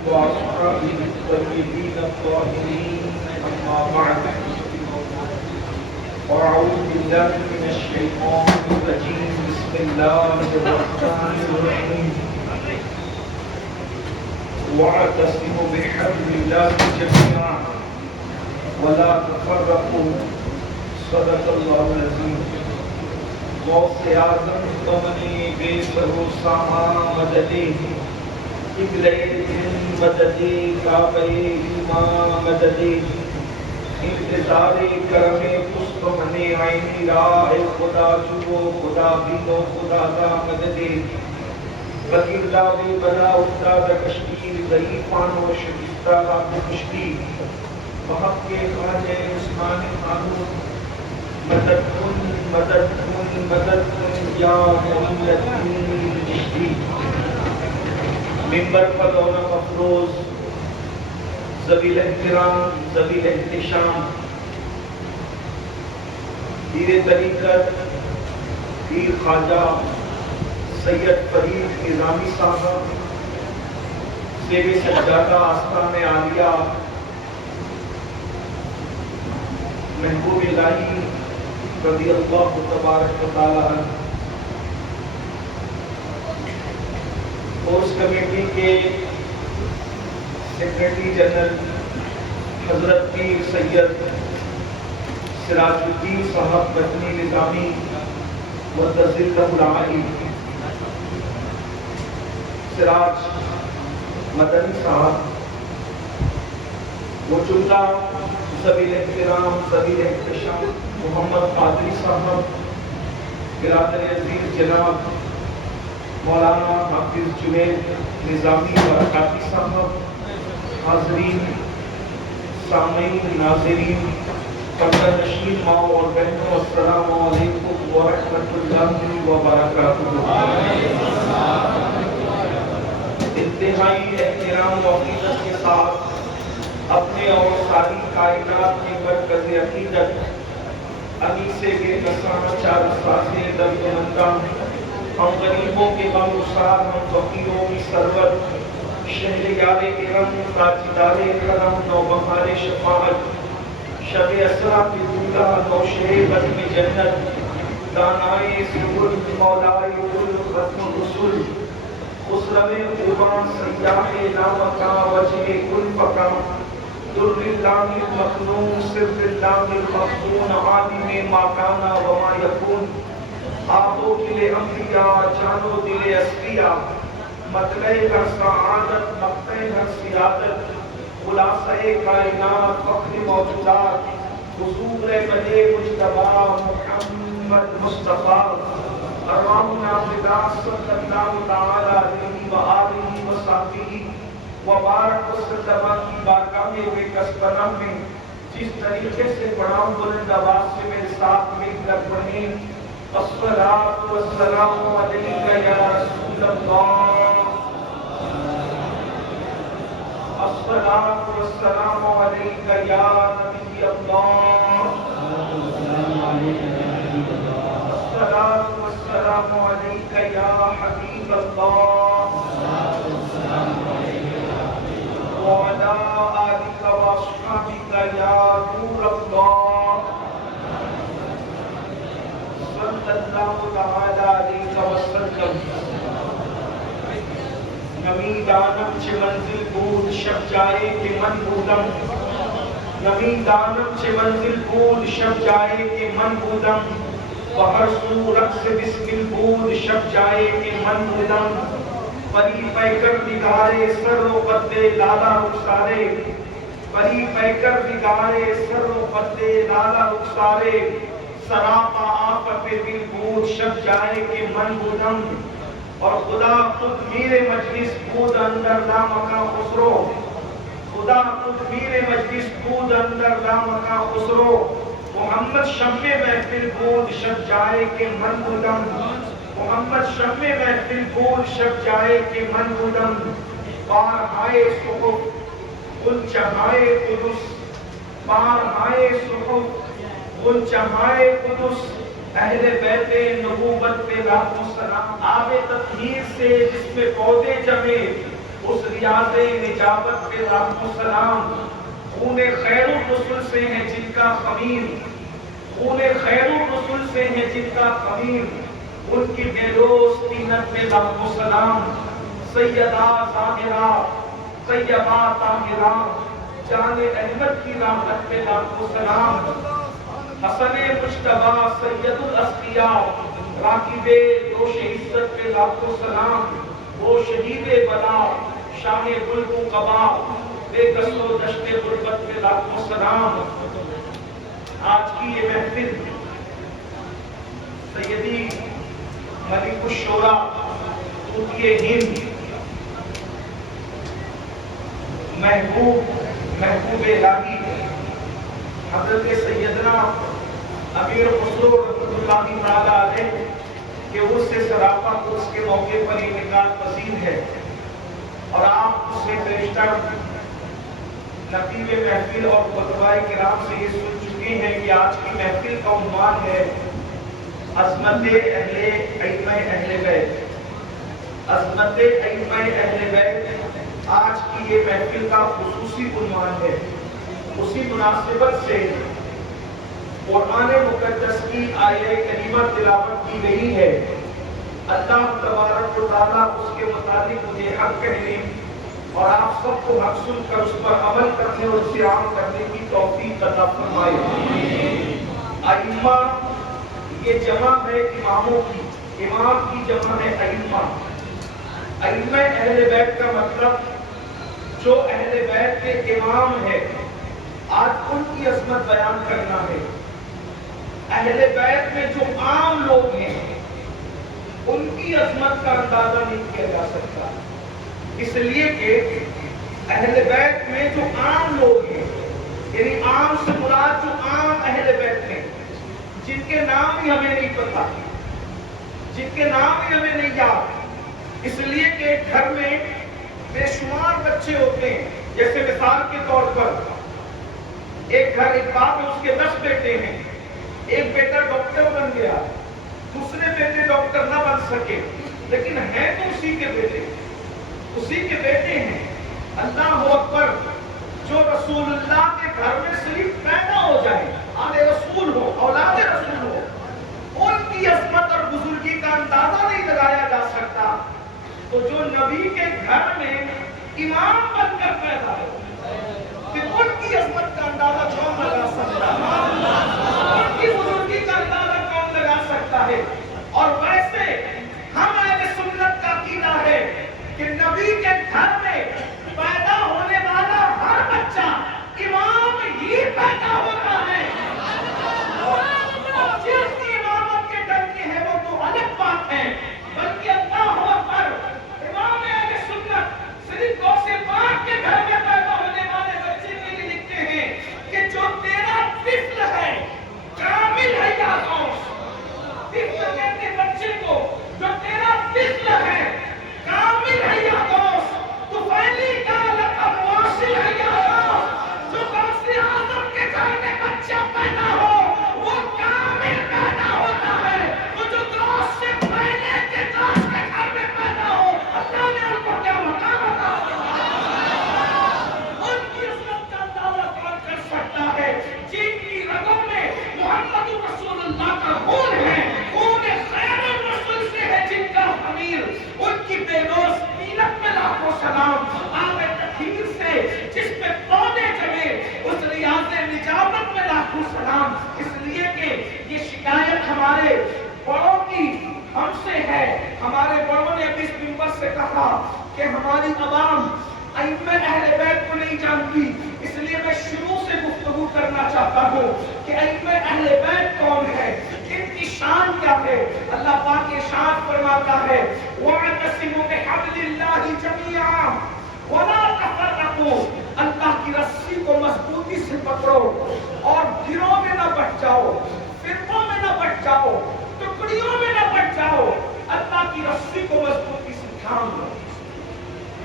وأصحابه الطيبين الطاهرين أما بعد وأعوذ بالله من الشيطان الرجيم بسم الله الرحمن الرحيم واعتصموا بحبل الله جميعا ولا تفرقوا صدق الله العظيم غوث اعظم بمنی بے بھروسہ مددی قبلہ دین مددی کعبہ ایمان مددی انتظار کرم پشت منے عینی راہ خدا جو خدا بینو خدا دا مددی بکر داوی بلا افتاد کشمیر ضعیفان و شکستہ رات کشتی بحق کے خواجہ عثمان قانون مدد کن مدد کن مدد کن یا محمد دین چشتی ممبر پر رونق افروز ذوی الاحترام ذوی الاحتشام پیر طریقت پیر خواجہ سید فرید نظامی صاحب زیب سجادہ آستان عالیہ محبوب الہی رضی اللہ تبارک و تعالی عنہ اس کمیٹی کے سیکریٹری جنرل حضرت پیر سید سراج الدین صاحب مدنی نظامی مدثر العالی سراج مدنی صاحب وجودہ ذوی الاحترام ذوی الاحتشام محمد قادری صاحب برادر عزیز جناب مولانا حافظ جنید نظامی برکاتی صاحب حاضرین سامعین ناظرین پردہ نشین ماں اور بہنوں السلام علیکم ورحمۃ اللہ وبرکاتہ انتہائی احترام و عقیدت کے ساتھ اپنے اور ساری کائنات کی مرکز عقیدت انیس بے نسانہ چار سازے درد منداں ہم غریبوں کے غمگسار ہم فقیروں کی سرور شہر یار کرم تاجدار کرم نوبہار شفاعت شب اسرا کی دولہ نوشہ بزم جنت دانائے سبل مولائے کل ختم رسول خسرو قربان سیاح لامکاں وجہ کل فکاں در اللہ المکنون سر اللہ المخزون عالم ما کانا وما یکون آبو دل انبیاء جانو دل اسفیاء مطلع ہر سعادت مقطع ہر سیادت خلاصہ کائنات فخر موجودات حضور بد مجتبی محمد مصطفیٰ ارواحنا فدا صلی اللہ تعالی علیہ وآلہ وصحبہ وبارک وسلم کی بارگاہ میں ہوئے کسبنم میں جس طریقے سے پڑھاؤں بلند آواز سے میرے ساتھ مل کر پڑھیں الصلاۃ والسلام علیک یا رسول اللہ الصلاۃ والسلام علیک یا نبی اللہ الصلاۃ والسلام علیک یا حبیب اللہ وعلى آلك وأصحابك يا نور الله صلى الله تعالى عليك وسلم نمی دانم چه منزل بود شب جائے کہ من بودم نمی دانم چه منزل بود شب جائے کہ من بودم بہر سو رقص بسمل بود شب جائے کہ من بودم پری پیکر نگارے سر و قدے لالا رخسارے پری پیکر نگارے سر و قدے لالا رخسارے سراپا آفت دل بود شب جائے کہ من بودم اور خدا خود میرے مجلس بود اندر لامکاں خسرو خدا خود میرے مجلس بود اندر لامکاں خسرو محمد شمع محفل بود شب جائے کہ من بودم محمد شمع محفل بود شب جائے کہ من بودم بارہائے صحف گل چہائے قدس بارہائے صحف گل چہائے قدس اہل بیت نبوت پہ لاکھوں سلام آب تطہیر سے جس میں پودے جمے اس ریاض نجابت پہ لاکھوں سلام. خون خیر الرسول سے ہے جن کا خمیر، خون خیر الرسول سے ہے جن کا خمیر، ان کی بے روز طینت میں لاکھوں سلام. سیدہ ظاہرہ طیبہ طاہرہ جان احمد کی راحت پہ لاکھوں سلام. حسن مجتبیٰ سید الاسقیاء راکب دوش عزت پہ لاکھوں سلام. وہ شہید بلا شاہ ملک و قبا بے کس و دشت غربت پہ لاکھوں سلام. آج کی یہ محفل سیدی ملک الشورا طوطی ہند محبوب الہی حضرت سیدنا امیر خسرو رحمۃ اللہ تعالیٰ علیہ کہ اس سے سراپا اس کے موقع پر انعقاد پذیر ہے، اور آپ اس سے فرشتہ نقیب محفل اور خطبہ کرام سے یہ سن چکے ہیں کہ آج کی محفل کا عنوان ہے عظمت ائمہ اہل بیت. عظمت ائمہ اہل بیت آج کی یہ محفل کا خصوصی عنوان ہے. اسی مناسبت سے قرآن مقدس کی آیہ کریمہ تلاوت کی گئی ہے. اللہ تبارک و تعالیٰ اس کے مطابق مجھے حق کہنے اور آپ سب کو حق سن کر اس پر عمل کرنے اور اسے عام کرنے کی توفیق عطا فرمائے. ائمہ یہ جمع ہے اماموں کی، امام کی جمع ہے ائمہ. ائمہ اہل بیت کا مطلب جو اہل بیت کے امام ہے. آج ان کی عظمت بیان کرنا ہے. اہل بیت میں جو عام لوگ ہیں ان کی عظمت کا اندازہ نہیں کیا جا سکتا، اس لیے کہ اہل بیت میں جو عام لوگ ہیں، یعنی عام سے مراد جو عام اہل بیت ہیں جن کے نام ہی ہمیں نہیں پتا، جن کے نام ہی ہمیں نہیں یاد، اس لیے کہ گھر میں بے شمار بچے ہوتے ہیں. جیسے مثال کے طور پر ایک گھر، ایک باپ ہے، اس کے 10 بیٹے ہیں. ایک بیٹا ڈاکٹر بن گیا، دوسرے بیٹے ڈاکٹر نہ بن سکے، لیکن ہیں تو اسی کے بیٹے، اسی کے بیٹے ہیں. اللہ اکبر. جو رسول اللہ کے گھر میں صرف پیدا ہو جائے، آل رسول ہو، اولاد رسول ہو، ان کی عظمت اور بزرگی کا اندازہ نہیں لگایا جا سکتا. تو جو نبی کے گھر میں امام بن کر پیدا ہو، کہ ان کی عظمت کا اندازہ کون لگا سکتا ہے؟ ان کی بزرگی کا اندازہ کون لگا سکتا ہے؟ اور ویسے ہم اہل سنت کا عقیدہ ہے کہ نبی کے گھر میں پیدا ہونے والا ہر بچہ امام ہی پیدا ہوتا ہے. اور جس کی امامت کے ڈر کے ہے وہ تو الگ بات ہے، بلکہ اللہ اکبر. امام اہل سنت صرف غوث پاک کے گھر میں پیدا ہونے والے بچے کے لیے لکھتے ہیں کہ جو تیرا طفل ہے کامل ہے یا غوث. طفل کہتے بچے کو، جو تیرا طفل ہے کامل ہے یا غوث. تو پہلی کا لقب واصل ہے یا غوث. جو غوث اعظم کے گھر میں بچہ پیدا ہو وہ کامل پیدا ہوتا ہے. تو جو غوث سے پہلے کے غوث کے گھر میں پیدا ہو، اللہ نے ان کو کیا مقام عطا فرمایا. ان کی عظمت کا اندازہ کون کر سکتا ہے؟ جن کی رگوں میں محمد رسول اللہ کا خون ہے، خون خیر الرسول سے ہے جن کا خمیر. ان کی بے روز طینت میں لاکھوں سلام. آب تطہیر سے جس پہ پودے جمے اس ریاض نجابت میں لاکھوں سلام. اس لیے کہ یہ شکایت ہمارے بڑوں کی ہم سے ہے. ہمارے بڑوں نے ابھی اس منبر سے کہا کہ ہماری عوام ائمہ اہل بیت کو نہیں جانتی. اس لیے میں شروع سے گفتگو کرنا چاہتا ہوں کہ ائمہ اہل بیت کون ہے، ان کی شان کیا ہے. اللہ پاک ارشاد فرماتا ہے وَاعْتَصِمُوا بِحَبْلِ اللَّهِ جَمِيعًا وَلَا تَفَرَّقُوا. اللہ کی رسی کو مضبوطی سے پکڑو اور گروہوں میں نہ بٹ جاؤ، فرقوں میں نہ بٹ جاؤ، ٹکڑیوں میں نہ بٹ جاؤ. اللہ کی رسی کو مضبوطی سے تھام لو.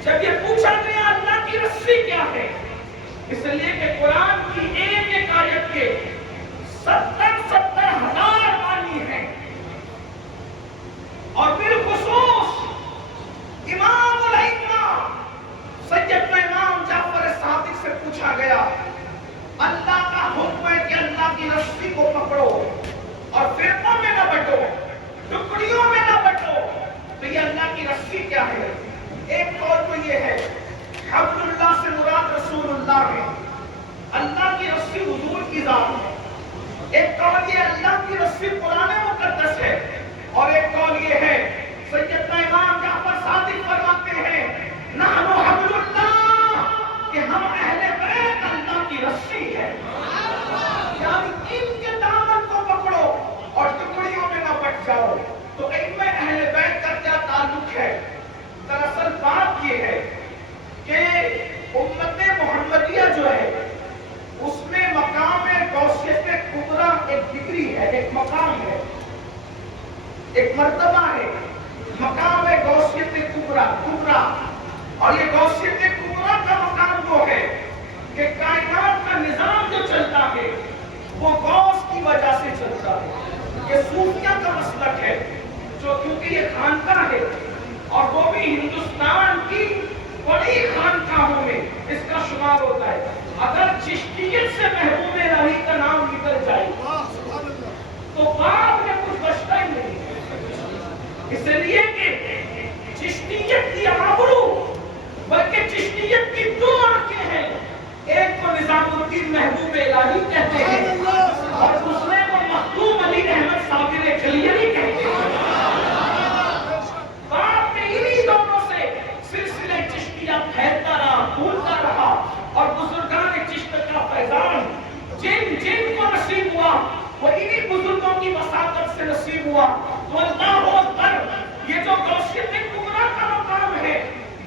جب یہ پوچھا گیا اللہ کی رسی کیا ہے، اس لیے کہ قرآن کی ایک ایک آیت کے 70,000 معنی ہیں. اور بالخصوص امام الائمہ ایک قول تو یہ ہے حبل اللہ سے مراد رسول اللہ ہے، اللہ کی رسی حضور کی ذات ہے۔ ایک قول یہ اللہ کی رسی قرآن مقدس ہے، اور ایک قول یہ ہے سیدنا امام جعفر صادق فرماتے ہیں نحن حبل اللہ، کہ ہم اہل بیت اللہ کی رسی ہے، یعنی ان کے دامن کو پکڑو اور ٹکڑیوں میں نہ بٹ جاؤ۔ تو ان میں اہل بیت کا کیا تعلق ہے؟ دراصل بات یہ ہے کہ امت محمدیہ جو ہے اس میں مقام غوثیت کبریٰ ایک ڈگری ہے، ایک مقام ہے، ایک مرتبہ ہے، مقام غوثیت کبریٰ۔ اور یہ غوثیت کبریٰ کا مقام وہ ہے کہ کائنات کا نظام جو چلتا ہے وہ غوث کی وجہ سے چلتا ہے۔ یہ صوفیہ کا مسلک ہے، جو کیونکہ یہ خانقاہ ہے اور وہ بھی ہندوستان کی بڑی خانقاہوں میں اس کا شمار ہوتا ہے۔ اگر چشتیت سے محبوب الہی کا نام نکل جائے تو بعد میں کچھ بچتا ہی نہیں، اس لیے کہ چشتیت کی آبرو بلکہ چشتیت کی دو آنکھیں ہیں، ایک کو نظام الدین محبوب الہی کہتے ہیں اور دوسرے کو مخدوم علی احمد صابر کلیری کہتے ہیں۔ بعد میں انہی دونوں سے سلسلہ چشتیہ پھیلتا رہا، پھولتا رہا، اور بزرگان چشت کا فیضان جن کو نصیب ہوا وہ انہی بزرگوں کی وساطت سے نصیب ہوا۔ تو اللہ اکبر، یہ جو غوثیت کبریٰ کا مقام ہے،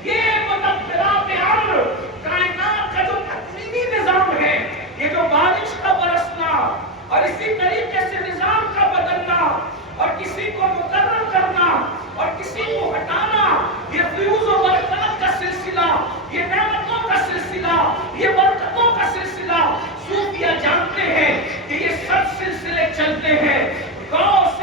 یہ مدبرات امر، کائنات کا جو تکوینی نظام ہے، یہ جو بارش کا برسنا اور اسی طریقے سے نظام کا بدلنا اور کسی کو مقرر کرنا اور کسی کو ہٹانا، یہ فیوز و برکات کا سلسلہ، یہ نعمتوں کا سلسلہ، یہ برکتوں کا سلسلہ، صوفیہ جانتے ہیں کہ یہ سب سلسلے چلتے ہیں غوث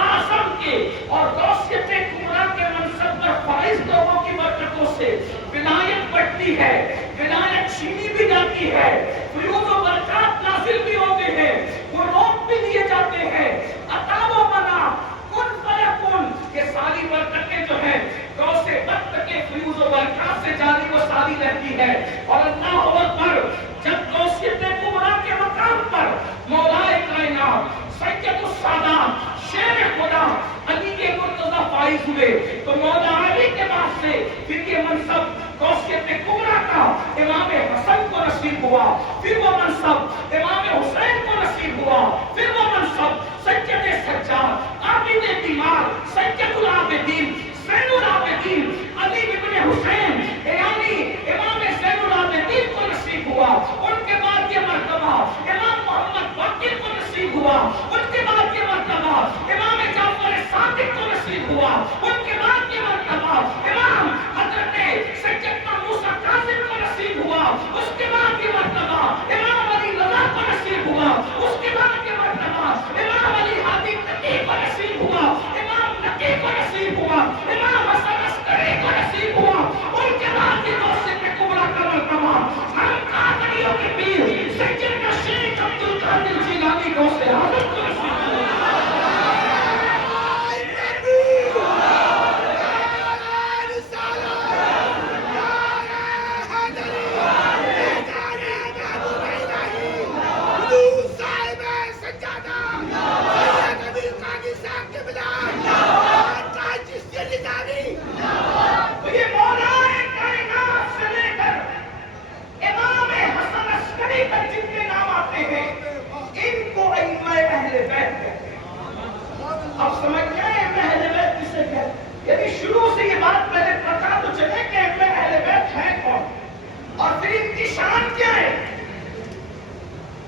اعظم کے اور غوثیت کبریٰ کے منصب پر فائز لوگوں کی برکتوں سے ولایت بڑھتی ہے، ولایت چھینی بھی جاتی ہے، فیوز و برکات نازل بھی ہوتے ہیں، وہ روک بھی دیے جاتے ہیں، عطا و منع، کن فیکن، یہ ساری برکتیں جو ہیں غوث وقت کے فیوز و برکات سے جاری و ساری رہتی ہے۔ اور اللہ اکبر، جب غوثیت کبریٰ کے مقام پر مولا کائنات سید السادات شیر خدا علی کے مرتضی فائز ہوئے تو مولا علی کے بعد سے پھر یہ منصب غوثیت کبریٰ کا امام حسن کو نصیب ہوا، پھر وہ منصب امام حسین کو نصیب ہوا، پھر وہ منصب سید سجاد عابد بیمار سید العابدین زین العابدین علی بن حسین یعنی امام زین العابدین کو نصیب ہوا۔ ان کے بعد یہ مرتبہ امام محمد باقر کو نصیب ہوا، ان کے بعد یہ مرتبہ امام جعفر صادق کو نصیب ہوا، ان کے بعد یہ مرتبہ امام حضرت سیدنا موسیٰ کاظم کو نصیب ہوا، اس کے بعد یہ مرتبہ امام علی رضا کو نصیب ہوا، اس کے بعد یہ مرتبہ امام علی ہادی نقی کو نصیب ہوا، امام نقی کو نصیب ہوا، امام حسن عسکری کو نصیب ہوا، ان کے بعد یہ غوثیت کبریٰ کا مرتبہ ہم قادریوں کے پیر سیدنا شیخ عبد القادر جیلانی غوث اعظم کو نصیب ہوا۔ اب سمجھ گئے اہل بیت کسے کہتے؟ یعنی شروع سے یہ بات پہلے پتا تو چلے کہ اہل بیت ہے کون اور پھر ان کی شان کیا ہے۔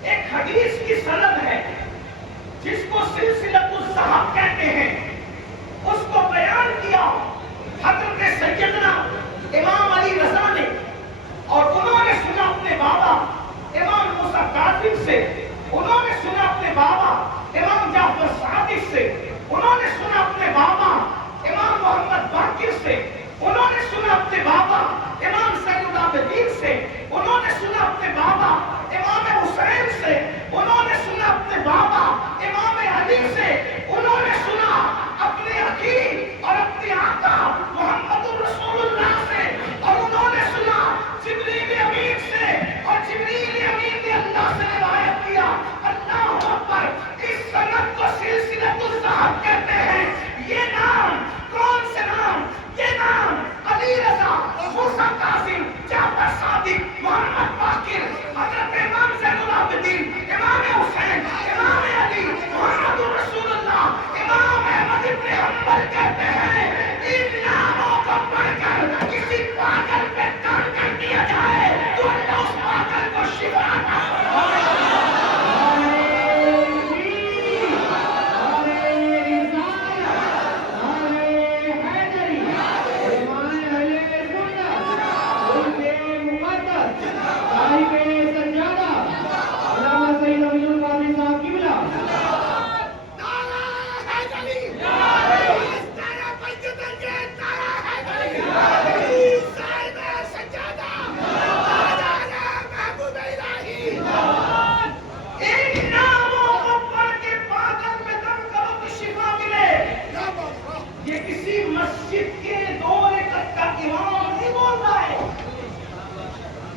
ایک حدیث کی سند ہے جس کو سلسلۃ الذہب کہتے ہیں، اس کو بیان کیا حضرت سیدنا امام علی رضا نے، اور انہوں نے سنا اپنے بابا امام موسیٰ کاظم سے، انہوں نے سنا اپنے بابا امام جعفر صادق سے، انہوں نے سنا اپنے بابا امام محمد باقر سے، انہوں نے سنا اپنے بابا امام زین العابدین سے، انہوں نے سنا اپنے بابا امام حسین سے، انہوں نے سنا اپنے بابا امام علی سے، انہوں نے سنا اپنے حکیم اور اپنے آقا محمد الرسول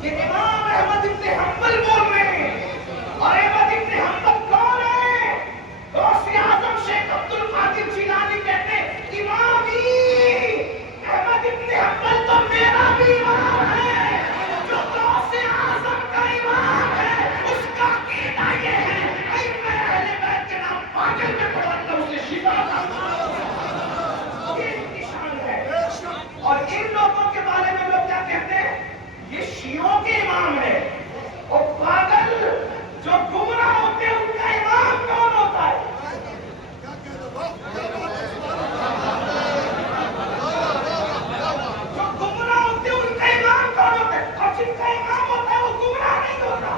یہ امام احمد ابن حنبل بول رہے ہیں. اور احمد ابن حنبل کون ہے؟ غوث اعظم شیخ عبد القادر جیلانی کہتے ہیں امامی احمد ابن حنبل تو میرا بھی امام ہے. جو غوث اعظم کا امام ہے اس کا عقیدہ یہ ہے ائمہ اہل بیت کے نام پاگل میں پڑھا کر اسے شفا عطا. یہ ان کی شان ہے. اور ان لوگوں کے بارے میں لوگ کیا کہتے ہیں؟ یہ شیعوں کے امام ہے. اور پاگل جو گمراہ ہوتے ہیں ان کا امام کون ہوتا ہے؟ جو گمراہ ہوتے ہیں ان کا امام کون ہوتا ہے؟ اور جن کا امام ہوتا ہے وہ گمراہ نہیں ہوتا.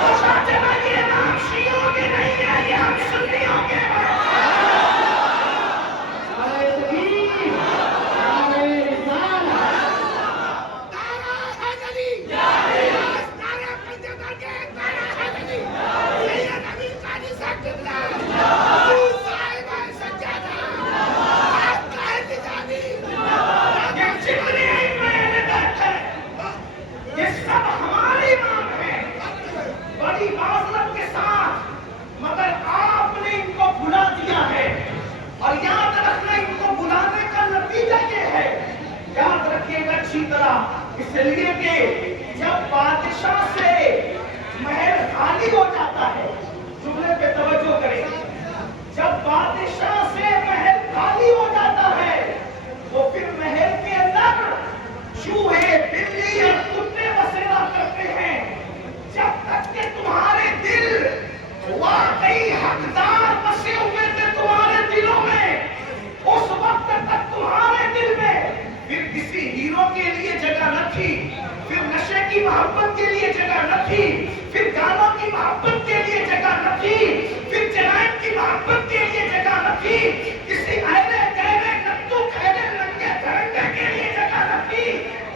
پتا چلا یہ امام شیعوں کے نہیں ہے، یہ ہم سنیوں کے ہیں. یہ سب ہمارے امام ہیں بڑی معذرت کے ساتھ، مگر آپ نے ان کو بلا دیا ہے. اور یاد رکھنا ان کو بلانے کا نتیجہ یہ ہے، یاد رکھیے گا اچھی طرح، اس لیے کہ جب بادشاہ سے محل خالی ہو جاتا ہے، جملے پہ توجہ کریں، جب بادشاہ سے محل خالی ہو جاتا ہے تو پھر محل کے اندر چوہے، بلی اور کتے بسیرا کرتے ہیں. جب تک کہ تمہارے دل واقعی حقدار بسے ہوئے تھے تمہارے دلوں میں، اس وقت تک تمہارے دل میں پھر کسی ہیرو کے لیے جگہ نہ تھی، پھر نشے کی محبت کے لیے جگہ نہ تھی، پھر گانوں کی محبت کے لیے جگہ نہ تھی، پھر جنائن کی محبت کے لیے جگہ نہ تھی، کسی ایرے گہرے نتو کھیلے ننگے دھرنگے کے لیے جگہ نہ تھی.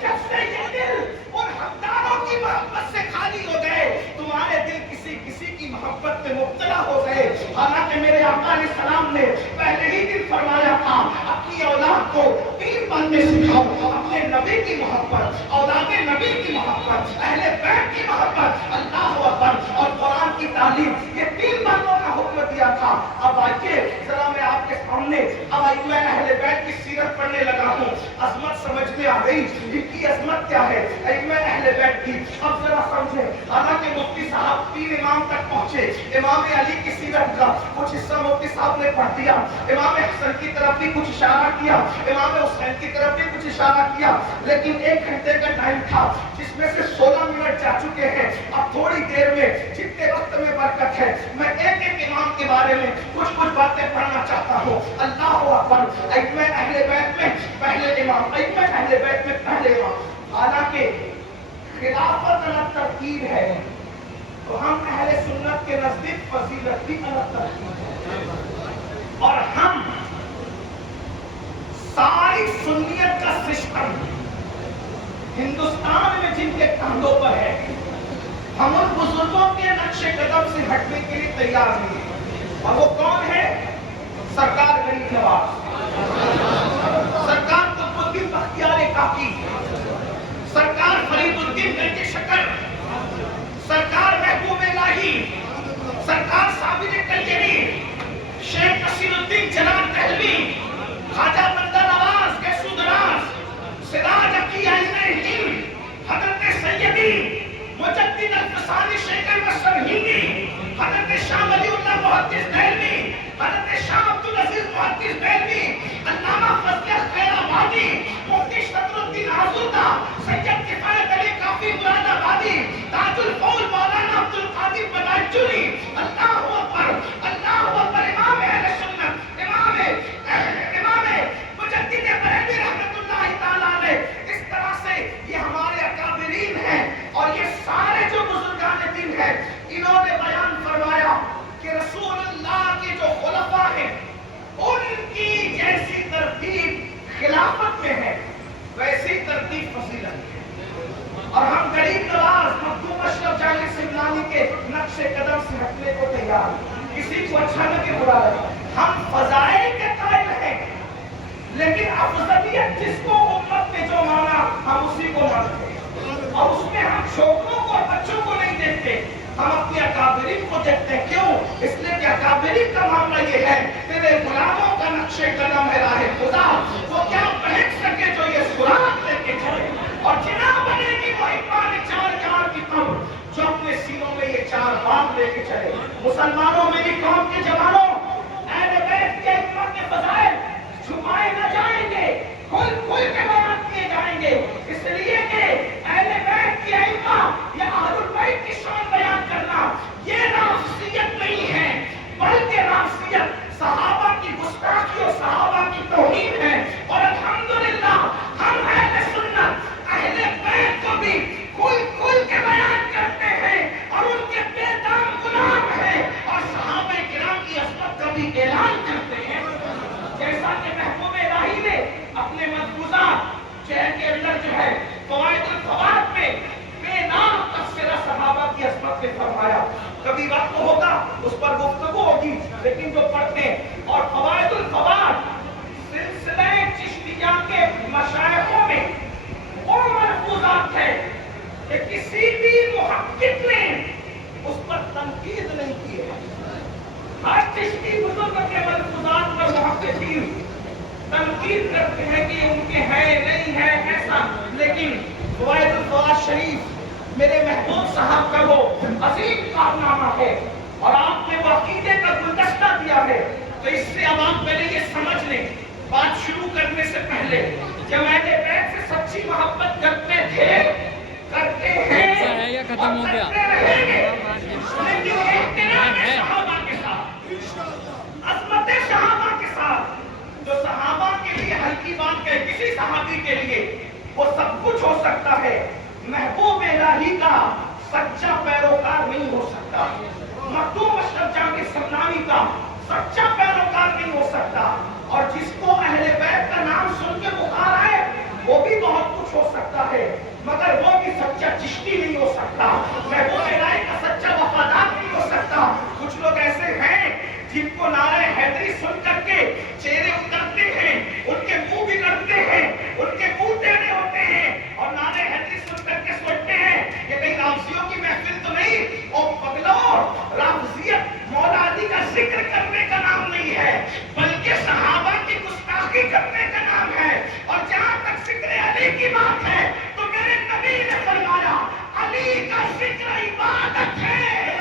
جب سے یہ دل ان حقداروں کی محبت سے خالی ہو گئے، تمہارے دل کسی کی محبت میں مبتلا ہو گئے. حالانکہ میرے آقا علیہ السلام نے پہلے ہی دن فرمایا تھا اپنی اولاد کو 3 باتیں سکھاؤ، اپنے نبی کی محبت، اولاد نبی کی محبت، اہل بیت کی محبت، اللہ اکبر اور قرآن کی تعلیم. یہ 3 باتوں کا حکم دیا تھا. اب آئیے ذرا میں آپ کے سامنے اب ائمہ اہل بیت کی سیرت پڑھنے لگا ہوں. عظمت سمجھ میں آ گئی ان کی عظمت کیا ہے ائمہ اہل بیت کی. اب ذرا سمجھیں، حالانکہ مفتی صاحب 3 امام تک پہنچے. امام علی کی سیرت کا کچھ حصہ مفتی صاحب نے پڑھ دیا، امام حسن کی طرف بھی کچھ اشارہ کیا، امام حسین کی طرف بھی کچھ اشارہ کیا. لیکن 1 گھنٹے کا ٹائم تھا جس میں سے 16 منٹ جا چکے ہیں. اب تھوڑی دیر میں جتنے وقت میں برکت ہے میں ایک امام کے بارے میں کچھ باتیں پڑھنا چاہتا ہوں. اللہ اکبر. ائمہ اہل بیت میں پہلے امام، ائمہ اہل بیت میں پہلے امام. حالانکہ خلافت الگ ترتیب ہے تو ہم اہل سنت کے نزدیک فضیلت بھی الگ ترتیب ہے. اور ہم ساری سنیت کا سسٹم ہندوستان میں جن کے کندھوں پر ہے، ہم ان بزرگوں کے نقش قدم سے ہٹنے کے لیے تیار نہیں ہیں. اور وہ کون ہے؟ سرکار غریب نواز، سرکار قطب الدین بختیار کاکی، سرکار فرید الدین گنج شکر، سرکار محبوب الہی، سرکار صابر کلیری، شیخ نصیر الدین جلال دہلوی، خواجہ بندہ نواز کے سودراز، سراج اقی عین ہند، حضرت سیدی مجدد الفسانی شیخ مصر ہندی، حضرت شاہ ولی اللہ محدث دہلوی، حضرت شاہ عبدالعزیز محدث دہلوی، علامہ فضل خیر آبادی، مفتی صدر الدین آزودہ، سید کفایت علی کافی مراد آبادی، تاج الفول مولانا عبد القادر بدایچوری. اللہ اکبر، اللہ اکبر. امام اہل سنت، امام مجدد بریلوی رحمۃ اللہ تعالی علیہ. اس طرح سے یہ ہمارے اکابرین ہیں. اور یہ سارے جو بزرگان دین ہیں انہوں نے بیان فرمایا کہ رسول اللہ کے جو خلفاء ہیں ان کی جیسی ترتیب خلافت میں ہے ویسی ترتیب فضیلت ہے. اور ہم غریب نواز مخدوم اشرف جانی سمنانی کے نقش قدم سے ہٹنے کو تیار ہیں. کسی کو اچھا لگے برا لگے، ہم فضائل کے قائل ہیں، لیکن افضلیت جس کو امت نے جو مانا ہم اسی کو مانتے ہیں. اور اس ہم اپنے اکابرین کو دیکھتے ہیں. کیوں؟ اس لیے کہ اکابرین کا معاملہ یہ ہے تیرے غلاموں کا نقش قدم ہے راہ خدا، وہ کیا پہن سکے جو یہ سراغ لے کے چلے، اور جنا بنے گی وہ اقبال چار یار کی قبر جو اپنے سینوں میں یہ چار باغ لے کے چلے. مسلمانوں، میری قوم کے جوانوں، اہل بیت کے ائمہ کے فضائل چھپائے نہ جائیں گے، کھل کھل کے بیان کیے جائیں گے، اس لیے کہ اہل بیت کے ائمہ یا اہل البیت کی شان بیان کرنا یہ رافضیت نہیں ہے، بلکہ رافضیت صحابہ کی گستاخی اور صحابہ کی توہین ہے. اور الحمدللہ ہم اہل سنت اہل بیت کو بھی کھل کھل کے بیان کرتے ہیں اور ان کے بے دام غلام ہیں اور صحابہ کرام کی عظمت کا بھی اعلان کرتے ہیں. جیسا کہ محبوب الہی نے اپنے ملفوظات شہر کے اندر جو ہے فوائد الفوائد میں بے نام تذکرہ صحابہ کی عظمت میں فرمایا. کبھی وقت ہوگا اس پر گفتگو ہوگی، لیکن جو پڑھتے ہیں اور فوائد الفوائد سلسلہ چشتیہ کے مشائخوں میں وہ ملفوظات ہیں کہ کسی بھی محقق نے اس پر تنقید نہیں کی ہے. ہر چشتی بزرگ کے ملفوظات پر محققین تنقید کرتے ہیں کہ ان کے ہے نہیں ہے ایسا، لیکن فوائد الفوائد شریف میرے محبوب صاحب کا وہ عظیم کارنامہ ہے اور آپ نے وہ عقیدے کا گلدستہ دیا ہے. تو اس سے اب آپ پہلے یہ سمجھ لیں، بات شروع کرنے سے پہلے جب اہل بیت سے سچی محبت کرتے تھے، کرتے ہیں اور کرتے رہیں گے، لیکن احترام صحابہ کے ساتھ، عظمت صحابہ کے ساتھ. جو صحابہ کے لیے ہلکی بات کہے کسی صحابی کے لیے وہ سب کچھ ہو سکتا ہے، محبوب الہی کا سچا پیروکار نہیں ہو سکتا. مخدوم اشرف جاں کے سمنانی کا سچا پیروکار نہیں ہو سکتا. اور جس کو اہل بیت کا نام سن کے بخار آئے وہ بھی بہت کچھ ہو سکتا ہے، مگر وہ بھی سچا چشتی نہیں ہو سکتا، محبوب الہی کا سچا وفادار نہیں ہو سکتا. کچھ لوگ ایسے ہیں جن کو نعرہ حیدری سن کر کے چہرے اترتے ہیں، ان کے منہ بگڑتے ہیں، ان کے منہ ٹیڑھے ہوتے ہیں، اور نعرہ حیدری سن کر کے سوچتے ہیں کہ کہیں رافضیوں کی محفل تو نہیں. اور پگلو، رافضیت مولا علی کا ذکر کرنے کا نام نہیں ہے، بلکہ صحابہ کی گستاخی کرنے کا نام ہے. اور جہاں تک ذکر علی کی بات ہے تو میرے نبی نے فرمایا علی کا ذکر عبادت ہے.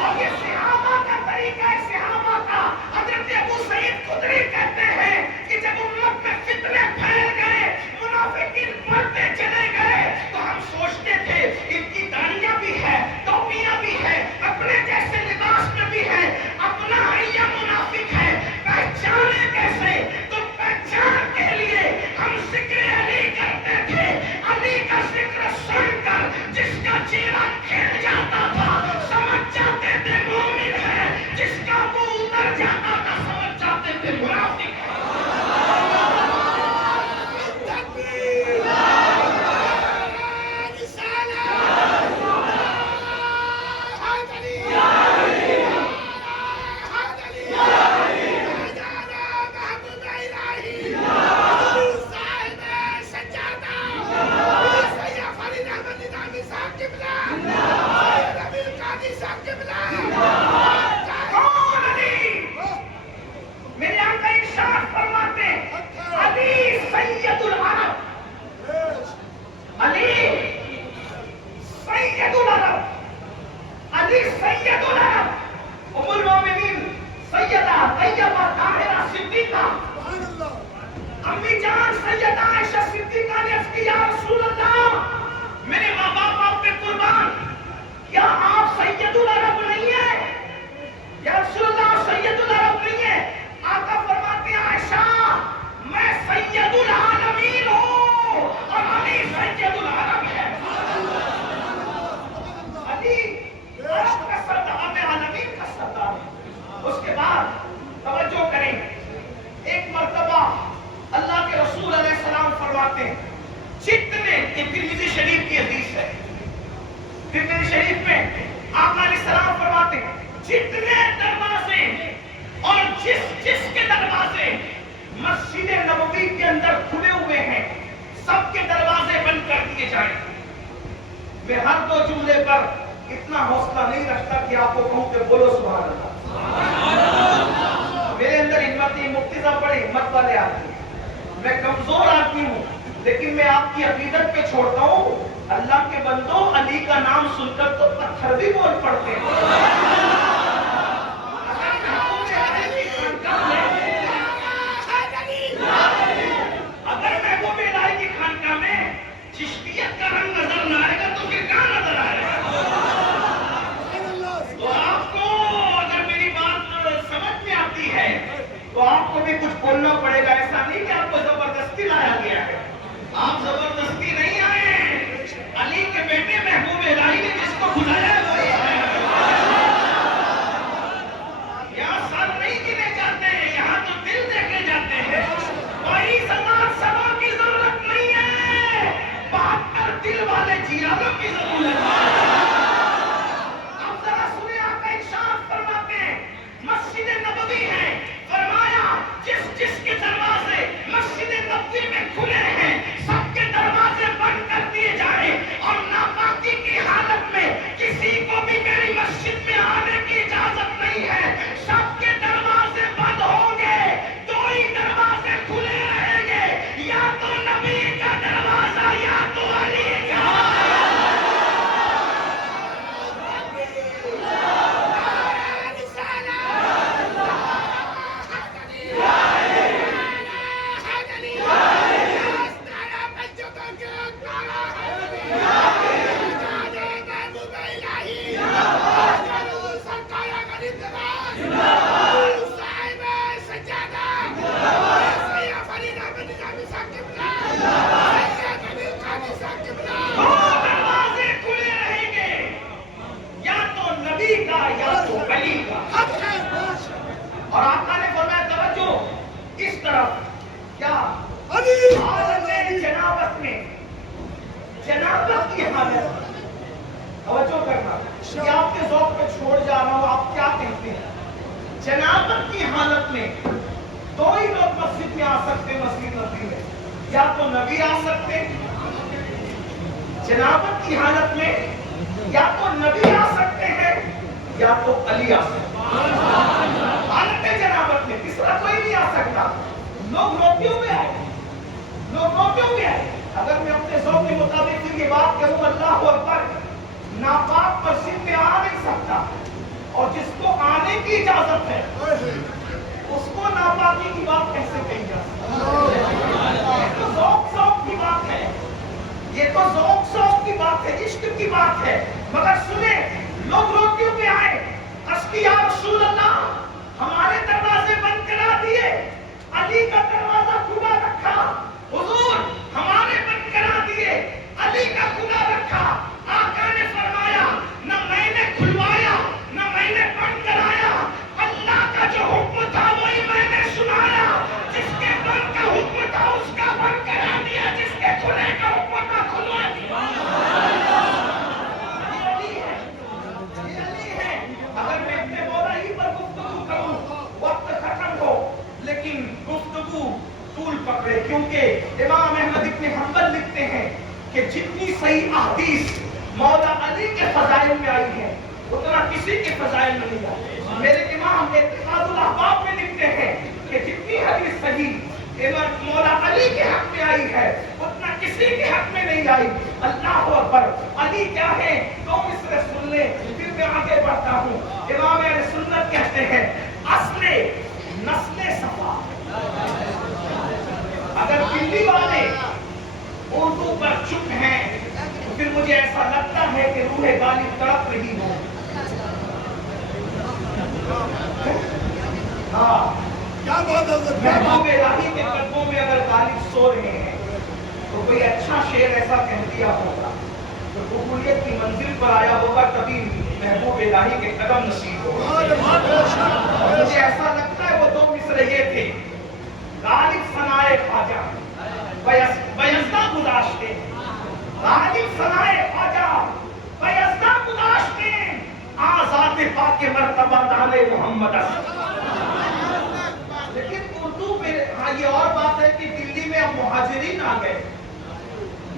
اور یہ صحابہ کا طریقہ ہے، صحابہ کا. حضرت ابو سعید خدری کہتے ہیں کہ جب امت میں فتنے پھیل گئے، منافقین بڑھتے چلے گئے، تو ہم سوچتے تھے ان کی داڑیاں بھی ہے، ٹوپیاں بھی ہے، اپنے جیسے لباس میں بھی ہے، اپنا حیا منافق ہے، پہچانے کیسے؟ تو پہچان کے لیے ہم ذکر علی کرتے تھے. علی کا ذکر سن کر جس کا چہرہ کھل جاتا تھا سمجھ جاتے تھے مومن ہے، جس کا منہ اتر جاتا تھا سمجھ جاتے تھے منافق ہے. میرے آقا ارشاد فرماتے ہیں علی سید العرب، علی سید العرب، علی سید العرب، ام المومنین سیدہ طیبہ طاہرہ صدیقہ امی جان سیدہ عائشہ صدیقہ نے عرض کی یا رسول اللہ میرے ماں باپ آپ پہ قربان، کیا آپ سید العرب نہیں ہیں؟ یا رسول اللہ سید العرب نہیں ہے. آقا فرماتے ہیں عائشہ میں سید العالمین ہوں اور علی سید العرب ہے. علی عرب کا سردار میں عالمین کا سردار ہے. اس کے بعد توجہ کریں، ایک مرتبہ اللہ کے رسول علیہ السلام فرماتے ہیں جتنے، یہ ترمذی شریف کی حدیث ہے، ترمذی شریف میں آقا علیہ السلام فرماتے ہیں جتنے دروازے اور جس کے دروازے مسجد نبوی کے اندر کھلے ہوئے ہیں سب کے دروازے بند کر دیے جائیں. میں ہر دو جملے پر اتنا حوصلہ نہیں رکھتا کہ آپ کو کہوں کہ بولو سبحان اللہ. میرے اندر ہمت نہیں. مفتی صاحب بڑے ہمت والے آدمی ہیں. میں کمزور آدمی ہوں لیکن میں آپ کی عقیدت پہ چھوڑتا ہوں. اللہ کے بندوں علی کا نام سن کر تو پتھر بھی بول پڑتے ہیں. اگر محبوب الہی کی خانقاہ میں چشتیت کا رنگ نظر نہ آئے گا تو پھر کہاں نظر آئے گا؟ تو آپ کو اگر میری بات سمجھ میں آتی ہے تو آپ کو بھی کچھ بولنا پڑے گا. ایسا نہیں کہ آپ کو زبردستی لایا گیا ہے. آپ زبردستی نہیں آئے. علی کے بیٹے محبوب الہی نے جس کو بلایا ہے وہی ہے. یہاں سر نہیں گنے جاتے ہیں, یہاں تو دل دیکھے جاتے ہیں. کوئی سما کی ضرورت نہیں ہے, 72 دل والے جیالوں کی ضرورت ہے. اب ذرا سنیں, آقا ارشاد فرماتے ہیں مسجد نبوی ہے, فرمایا جس کے دروازے مسجد نبوی میں کھلے ہیں سب کے دروازے بند کر دیے جائیں, اور ناپاکی کی حالت میں کسی کو بھی میری مسجد میں آنے کی اجازت نہیں ہے. سب کے دروازے بند ہوں گے, دو ہی دروازے کھلے رہیں گے, یا تو نبی کا دروازہ یا تو علی کا. اور آقا نے فرمایا توجہ اس طرف, کیا حالت جنابت میں, جنابت کی حالت, توجہ کرنا, یہ آپ کے ذوق پہ چھوڑ جا رہا ہوں. آپ کیا کہتے ہیں؟ جنابت کی حالت میں دو ہی لوگ مسجد میں آ سکتے ہیں. مسجد نبوی میں یا تو نبی آ سکتے, جنابت کی حالت میں یا تو نبی آ سکتے ہیں یا تو علی آ سکتے ہیں. حالت جنابت میں تیسرا کوئی نہیں آ سکتا. لوگ روٹیوں میں آئے, لوگ روٹیوں میں آئے. اگر میں اپنے ذوق کے مطابق یہ بات کہوں اللہ اکبر, ناپاک مسجد میں آ نہیں سکتا, اور جس کو آنے کی اجازت ہے اس کو ناپاکی کی بات کیسے کہی جا سکتی؟ یہ تو ذوق کی بات ہے, یہ تو ذوق کی بات ہے, عشق کی بات ہے. مگر سنیں, لوگ روٹیوں پہ آئے, یا رسول اللہ ہمارے دروازے بند کرا دیے, علی کا دروازہ کھلا رکھا. حضور ہمارے بند کرا دیے, علی کا کھلا رکھا. آقا نے فرمایا نہ میں نے کھلوایا نہ میں نے بند کرایا, اللہ کا جو حکم تھا وہی میں نے سنایا. جس کے بند کا حکم تھا اس کا بند کرا دیا, جس کے کھلے کا حکم تھا کھلوا دیا. یہ علی ہے. اگر میں اپنے مولا ہی پر گفتگو کروں وقت ختم ہو, لیکن گفتگو طول پکڑے, کیونکہ امام احمد ابن حنبل لکھتے ہیں کہ جتنی صحیح احادیث مولا علی کے فضائل میں آئی ہے اتنا کسی کے فضائل میں نہیں آئی. میرے امام اتحاد الاحباب میں لکھتے ہیں کہ جتنی حدیث صحیح مولا علی کے حق میں آئی ہے اتنا کسی کے حق میں نہیں آئی. اللہ اکبر. علی کیا ہے, دو مصرے سن لیں پھر میں آگے بڑھتا ہوں. امام اہل سنت کہتے ہیں اصل نسل صفا. اگر دلی والے اردو پر چپ ہیں تو پھر مجھے ایسا لگتا ہے کہ روح غالب تڑپ رہی ہو. محبوب الہی کے قدموں میں اگر غالب سو رہے ہیں تو کوئی اچھا شعر ایسا کہہ دیا ہوگا تو قبولیت کی منزل پر آیا ہوگا, تبھی محبوب الہی کے قدم نصیب ہوگا. مجھے ایسا لگتا ہے وہ دو مصرے یہ تھے, غالب ثنائے خواجہ بیزدہ گذاشتے, غالب ثنائے خواجہ بیزدہ گذاشتے, آزاد پاک مرتبہ دالے محمد. لیکن اردو میں ہاں یہ اور بات ہے کہ دلی میں اب مہاجرین آ گئے.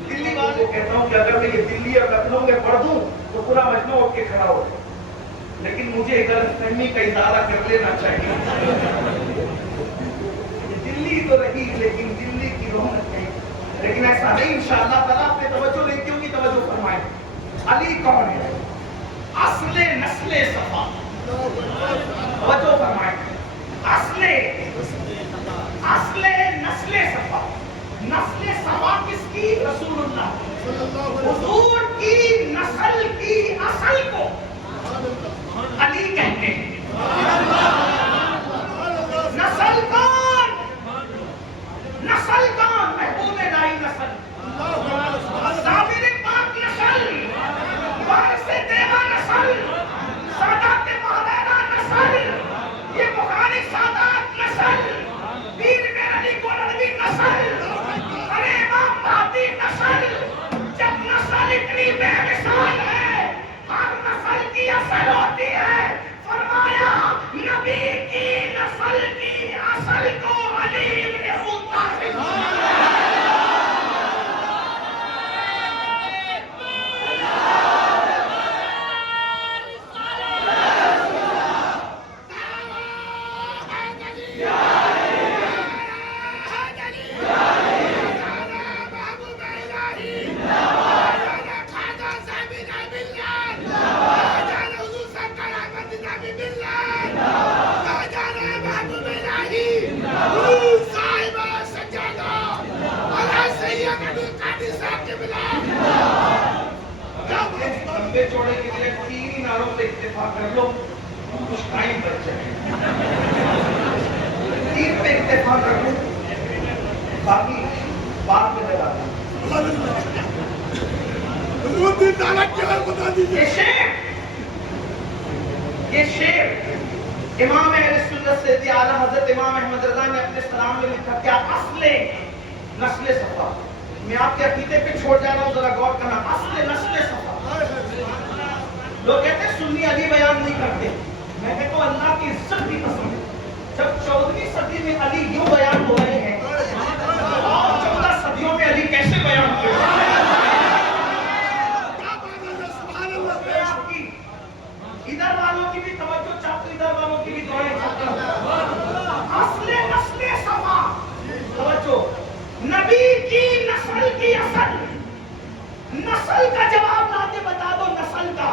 دلی والے کہتا ہوں کہ اگر میں یہ دلی اور لکھنؤ میں پڑھ دوں تو پورا مجمع اٹھ کے کھڑا ہو گیا، لیکن مجھے غلط فہمی کا اظہار کر لینا چاہیے، دلی تو رہی لیکن دلی کی رونق نہیں، لیکن ایسا نہیں انشاءاللہ تعالیٰ آپ نے توجہ نہیں کیوں کی توجہ فرمائے. علی کون ہے؟ اصل نسل صفا. توجہ فرمائے، اصل نسل صفا. نسل صفا کس کی؟ رسول اللہ حضور کی نسل کی اصل کو علی کہتے ہیں. نسل کون؟ نسل کون؟ محبوب الہی نسل، صابر پاک نسل، وارث دیوا نسل، سادات مولانا نسل، یہ بخاری سادات نسل، پیر میرا علی گولڑوی نسل، ارے امام مہدی نسل. جب نسل اتنی بے مثال ہے، ہر نسل کی اصل ہوتی ہے. فرمایا نبی کی نسل کی اصل کو علی ابن ابو طالب. لمبے چوڑے کے لیے 3 نعروں پہ اتفاق کر لو، کچھ ٹائم بچ جائے. 3 پہ اتفاق کر لو، باقی بات میں لگا دیں. یہ شعر امام اہل سنت سیدی اعلیٰ حضرت امام احمد رضا نے اپنے سلام میں لکھا. کیا اصل نسل صفا. میں آپ کے عقیدے پہ چھوڑ جا رہا ہوں، ذرا غور کرنا. اصل نسل صفا. لوگ کہتے ہیں سنی علی بیان نہیں کرتے. میں کہتا ہوں اللہ کی عزت کی قسم، جب 14ویں صدی میں علی یوں بیان ہو رہے ہیں اور 14 صدیوں میں علی کیسے بیان ہوئے. ادھر والوں کی بھی توجہ چاہتے، ادھر والوں کی بھی دعائیں چاہتے ہیں. اصل نسل صفا. توجہ، نبی کی نسل کی اصل. نسل کا جواب لا کے بتا دو. نسل کا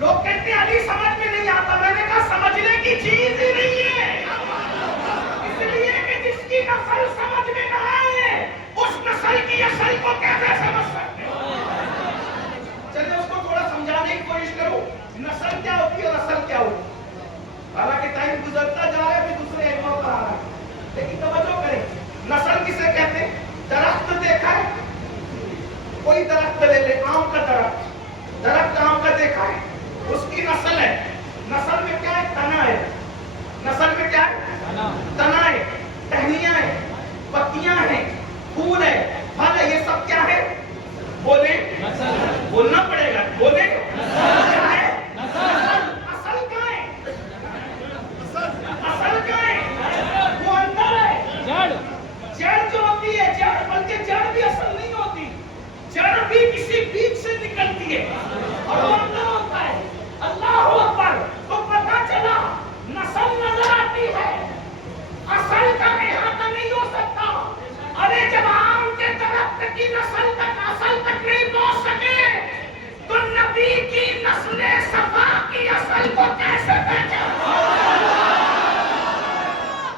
لوگ کہتے ہیں علی سمجھ میں نہیں آتا. میں نے کہا سمجھنے کی چیز ہی نہیں ہے، اس لیے کہ جس کی نسل سمجھ میں نہ آئے اس نسل کی اصل کو کیسے سمجھ سکتے ہو. چلے اس کو تھوڑا سمجھانے کی کوشش کروں. نسل کیا ہوتی ہے اور اصل کیا ہوتی ہے. حالانکہ ٹائم گزرتا جا رہا ہے، بھی دوسرے علموں پر آ رہا ہے، لیکن توجہ کریں. نسل کسے کہتے ہیں؟ درخت دیکھا ہے؟ کوئی درخت لے لے، آم کا درخت، درخت آم کا دیکھا ہے، اس کی نسل ہے. نسل میں کیا ہے؟ تنا ہے. نسل میں کیا ہے؟ تنا ہے، ٹہنیاں ہیں، پتیاں ہیں، پھول ہے، پھل ہے. یہ سب کیا ہے؟ بولے، بولنا پڑے گا. بولے کیا ہے؟ اصل کیا ہے؟ اصل کیا ہے؟ وہ اندر ہے. جڑ جو ہوتی ہے، جڑ، بلکہ جڑ بھی اصل نہیں ہوتی. جڑ بھی کسی بیج سے نکلتی ہے اور وہ اندر ہوتا ہے. اللہ اکبر. تو پتہ چلا نسل نظر آتی ہے، اصل کا احاطہ نہیں ہو سکتا. ارے جب آم کے درخت کی نسل تک اصل تک نہیں پہنچ سکے تو نبی کی نسل صفا کی اصل کو کیسے پہچانا.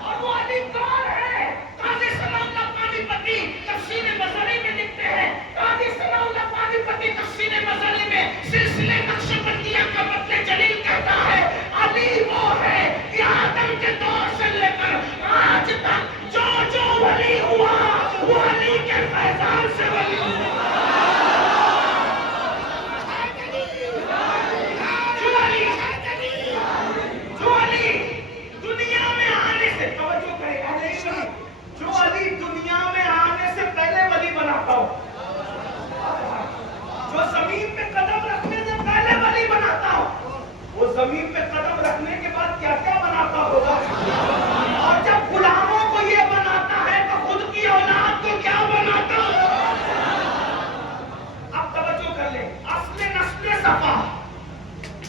اور وہ علی کون ہے؟ قاضی ثناء اللہ پانی پتی تفسیر مظہری میں لکھتے ہیں. قاضی ثناء اللہ پانی پتی تفسیر مظہری میں سلسلے نقشبندیہ کا مطلب جلیل کہتا ہے علی وہ ہے کہ آدم کے دور سے لے کر آج تک جو جو ولی ہوا وہ علی کے فیضان سے ولی ہوا. جو علی دنیا میں آنے سے، توجہ کرے اہل علم، جو علی دنیا میں آنے سے پہلے ولی بناتا ہو، جو زمین پہ قدم رکھنے سے پہلے ولی بناتا ہو، وہ زمین پہ قدم رکھنے کے بعد کیا کیا بناتا ہوگا. اور جب غلاموں کو یہ بناتا ہے تو خود کی اولاد کو کیا بناتا ہوگا. اب توجہ کر لیں. اصل نسل صفا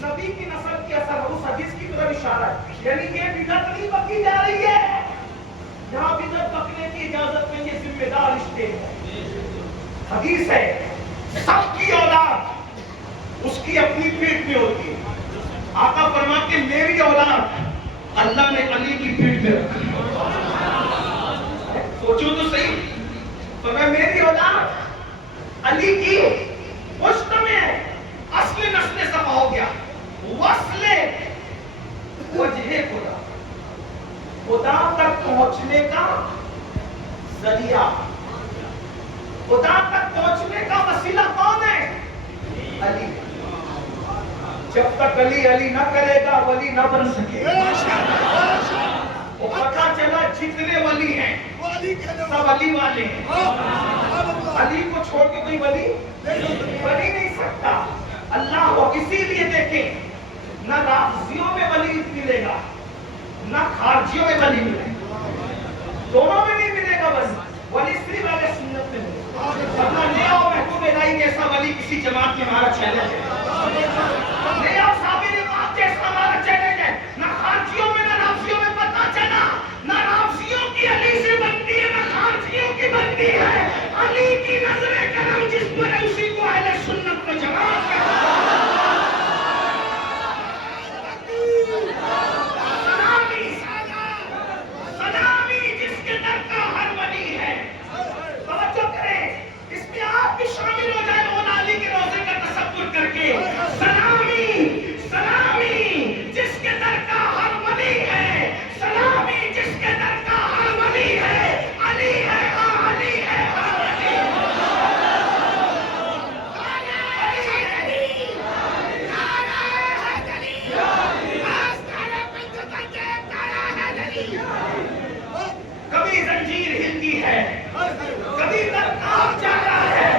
نبی کی نسل کی اثر اس حدیث کی طرف اشارہ ہے. یعنی یہ بدعت نہیں بکی جا رہی ہے. یہاں بدعت بکنے کی اجازت نہیں, یہ ذمہ دار رشتے ہیں. حدیث ہے سب کی اولاد اس کی اپنی پیٹ میں ہوتی ہے. آقا فرماتے ہیں میری اولاد اللہ نے علی کی پیٹ میں رکھی. سوچو تو صحیح, فرمایا میری اولاد علی کی پشت میں ہے. اصل نسل صفا ہو گیا. وصل وجہ خدا, خدا تک پہنچنے کا ذریعہ, خدا تک پہنچنے کا وسیلہ کون ہے؟ علی. جب تک علی علی نہ کرے گا ولی نہ بن سکے. وہ پتہ چلا جتنے ولی ہیں سب علی والے ہیں. علی کو چھوڑ کے کوئی ولی بن نہیں سکتا. اللہ کو اسی لیے دیکھیں نہ رافضیوں میں ولی ملے گا نہ خارجیوں میں ولی ملے گا, دونوں میں نہیں ملے گا. ولی صرف اہل سنت میں ملے گا. ورنہ لے آؤ محبوب الہی جیسا ولی کسی جماعت میں ہمارا چیلنج ہے. لے آؤ صابر امام جیسا ہمارا چیلنج ہے. نہ خارجیوں میں نہ رافضیوں میں پتہ چلا نہ رافضیوں کی علی سے بنتی ہے نہ خارجیوں کی بنتی ہے. علی کی نظر کرم جس پر ہے اسی کو اہل سنت و جماعت کہتے ہیں. شامل ہو جائے مولا علی کے روزے کا تصور کر کے. سلامی سلامی جس کے در کا ہر ولی ہے, سلامی جس کے در کا ہر ولی ہے. علی ہے ہاں علی ہے ہاں علی کبھی زنجیر ہلتی ہے, کبھی در کانپ جاتا ہے,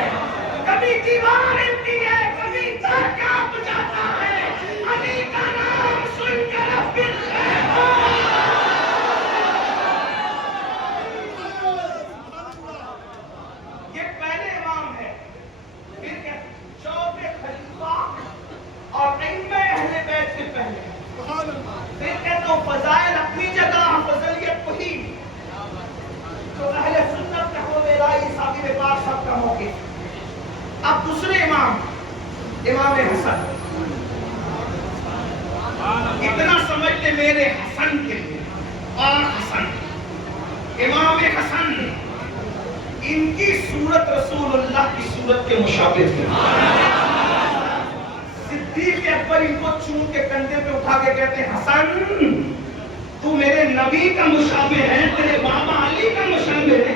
کبھی دیوار ہلتی ہے, کبھی در کانپ جاتا ہے. علی کا نام سن کر اب دل یہ پہلے امام ہے. پھر کیا چوتھے خلیفہ اور ائمہ اہل بیت سے پہلے. پھر کہتا ہوں فضائل اپنی جگہ, فضلیت وہی تو اہل سنت محبوب الہی صاحب پاک سب کا موقف. اب دوسرے امام امام حسن, اتنا سمجھ لے میرے حسن کے لیے. اور حسن امام حسن ان کی صورت رسول اللہ کی صورت کے مشابہ تھی. صدیق اکبر ان کو چون کے کندھے پہ اٹھا کے کہتے ہیں حسن تو میرے نبی کا مشابہ ہے, تیرے بابا علی کا مشابہ ہے.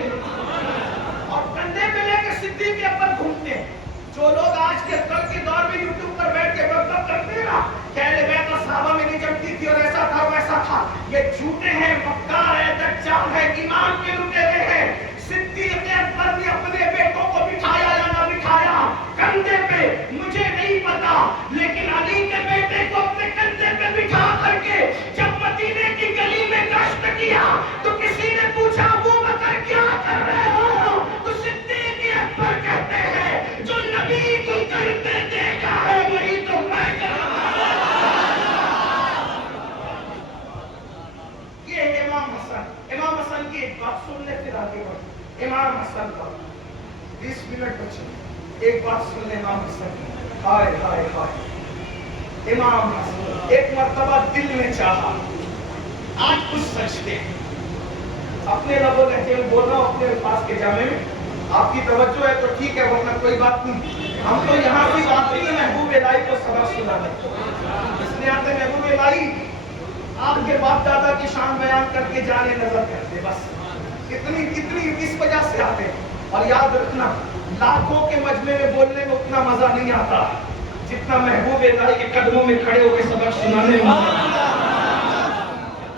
اور کندھے پہ لے کے صدیق اکبر گھومتے ہیں. جو لوگ آج کے کل کے دور میں یوٹیوب پر بیٹھ کے وقت کرتے ہیں نا کہ اہل بیت اور صحابہ میں نہیں جمتی تھی اور ایسا تھا ویسا تھا, یہ جھوٹے ہیں, مکار ہے, دجال ہے, ایمان کے لٹیرے ہیں. صدیق اکبر نے اپنے بیٹوں کو بٹھایا یا نہ بٹھایا کندھے پہ مجھے نہیں پتا, لیکن علی کے بیٹے کو اپنے کندھے پہ بٹھا کر کے جب مدینے کی گلی میں گشت کیا تو کسی نے پوچھا ابو بکر کیا کر رہے ہو, تو صدیق اکبر کہتے ہیں جو نبی کو کرتے دیکھا ہے وہی تو میں کر رہا ہوں. یہ ہے امام حسن. امام حسن کی ایک بات سن لے پھر آگے بڑھ. امام حسن کا 20 منٹ بچے, ایک بات سن لے امام حسن کی. ہائے ہائے ہائے, امام حسن ایک مرتبہ دل میں چاہا آج کچھ سجدے اپنے لب و لہجے میں بول رہا ہوں اپنے الفاظ کے جامع میں. آپ کی توجہ ہے تو ٹھیک ہے ورنہ کوئی بات نہیں. ہم تو یہاں بھی آتے ہیں محبوب الہی کو سبق سنانے, اس لیے آتے محبوب الہی آپ کے باپ دادا کی شان بیان کر کے جانے نظر کرتے, بس اتنی اس وجہ سے آتے ہیں. اور یاد رکھنا لاکھوں کے مجمع میں بولنے میں اتنا مزہ نہیں آتا جتنا محبوب الہی کے قدموں میں کھڑے ہو کے سبق سنانے میں.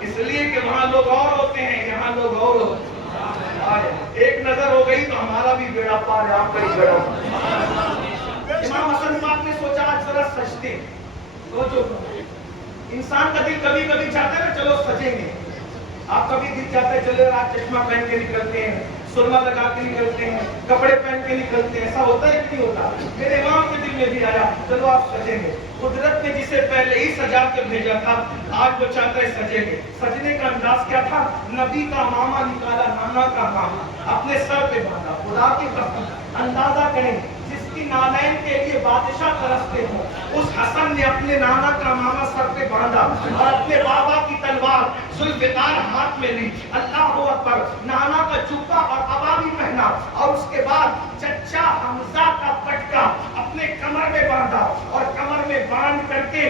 اس لیے کہ وہاں لوگ اور ہوتے ہیں, یہاں لوگ اور ہوتے ہیں. ایک نظر ہو گئی تو ہمارا بھی بیڑا پار ہے, آپ کا ہی بیڑا. امام حسن پاک نے سوچا آج ذرا سجدے. سوچو انسان کا دل کبھی کبھی چاہتا ہے نا چلو سجیں گے. آپ کبھی دل چاہتا ہے چلے رات چشمہ پہن کے نکلتے ہیں, سرما لگا کے نکلتے ہیں, کپڑے پہن کے نکلتے ہیں. ایسا ہوتا ہے کہ نہیں ہوتا؟ میرے امام کے دل میں بھی آیا چلو آپ سجیں گے. قدرت نے جسے پہلے ہی سجا کے بھیجا تھا آج وہ چاہتا ہے سجیں گے. سجنے کا انداز کیا تھا؟ نبی کا ماما نکالا، نانا کا ماما اپنے سر پہ باندھا. خدا کی قسم اندازہ کریں جس کی نالین کے لیے بادشاہ ترستے ہوں اس حسن نے اپنے نانا کا ماما سر پہ باندھا اور اپنے بابا کی تلوار ذوالفقار ہاتھ میں لی. اللہ اکبر. نانا کا جبہ اور عبا بھی پہنا اور اس کے بعد چچا حمزہ کا پٹکا اپنے کمر میں باندھا اور کمر میں باندھ کر کے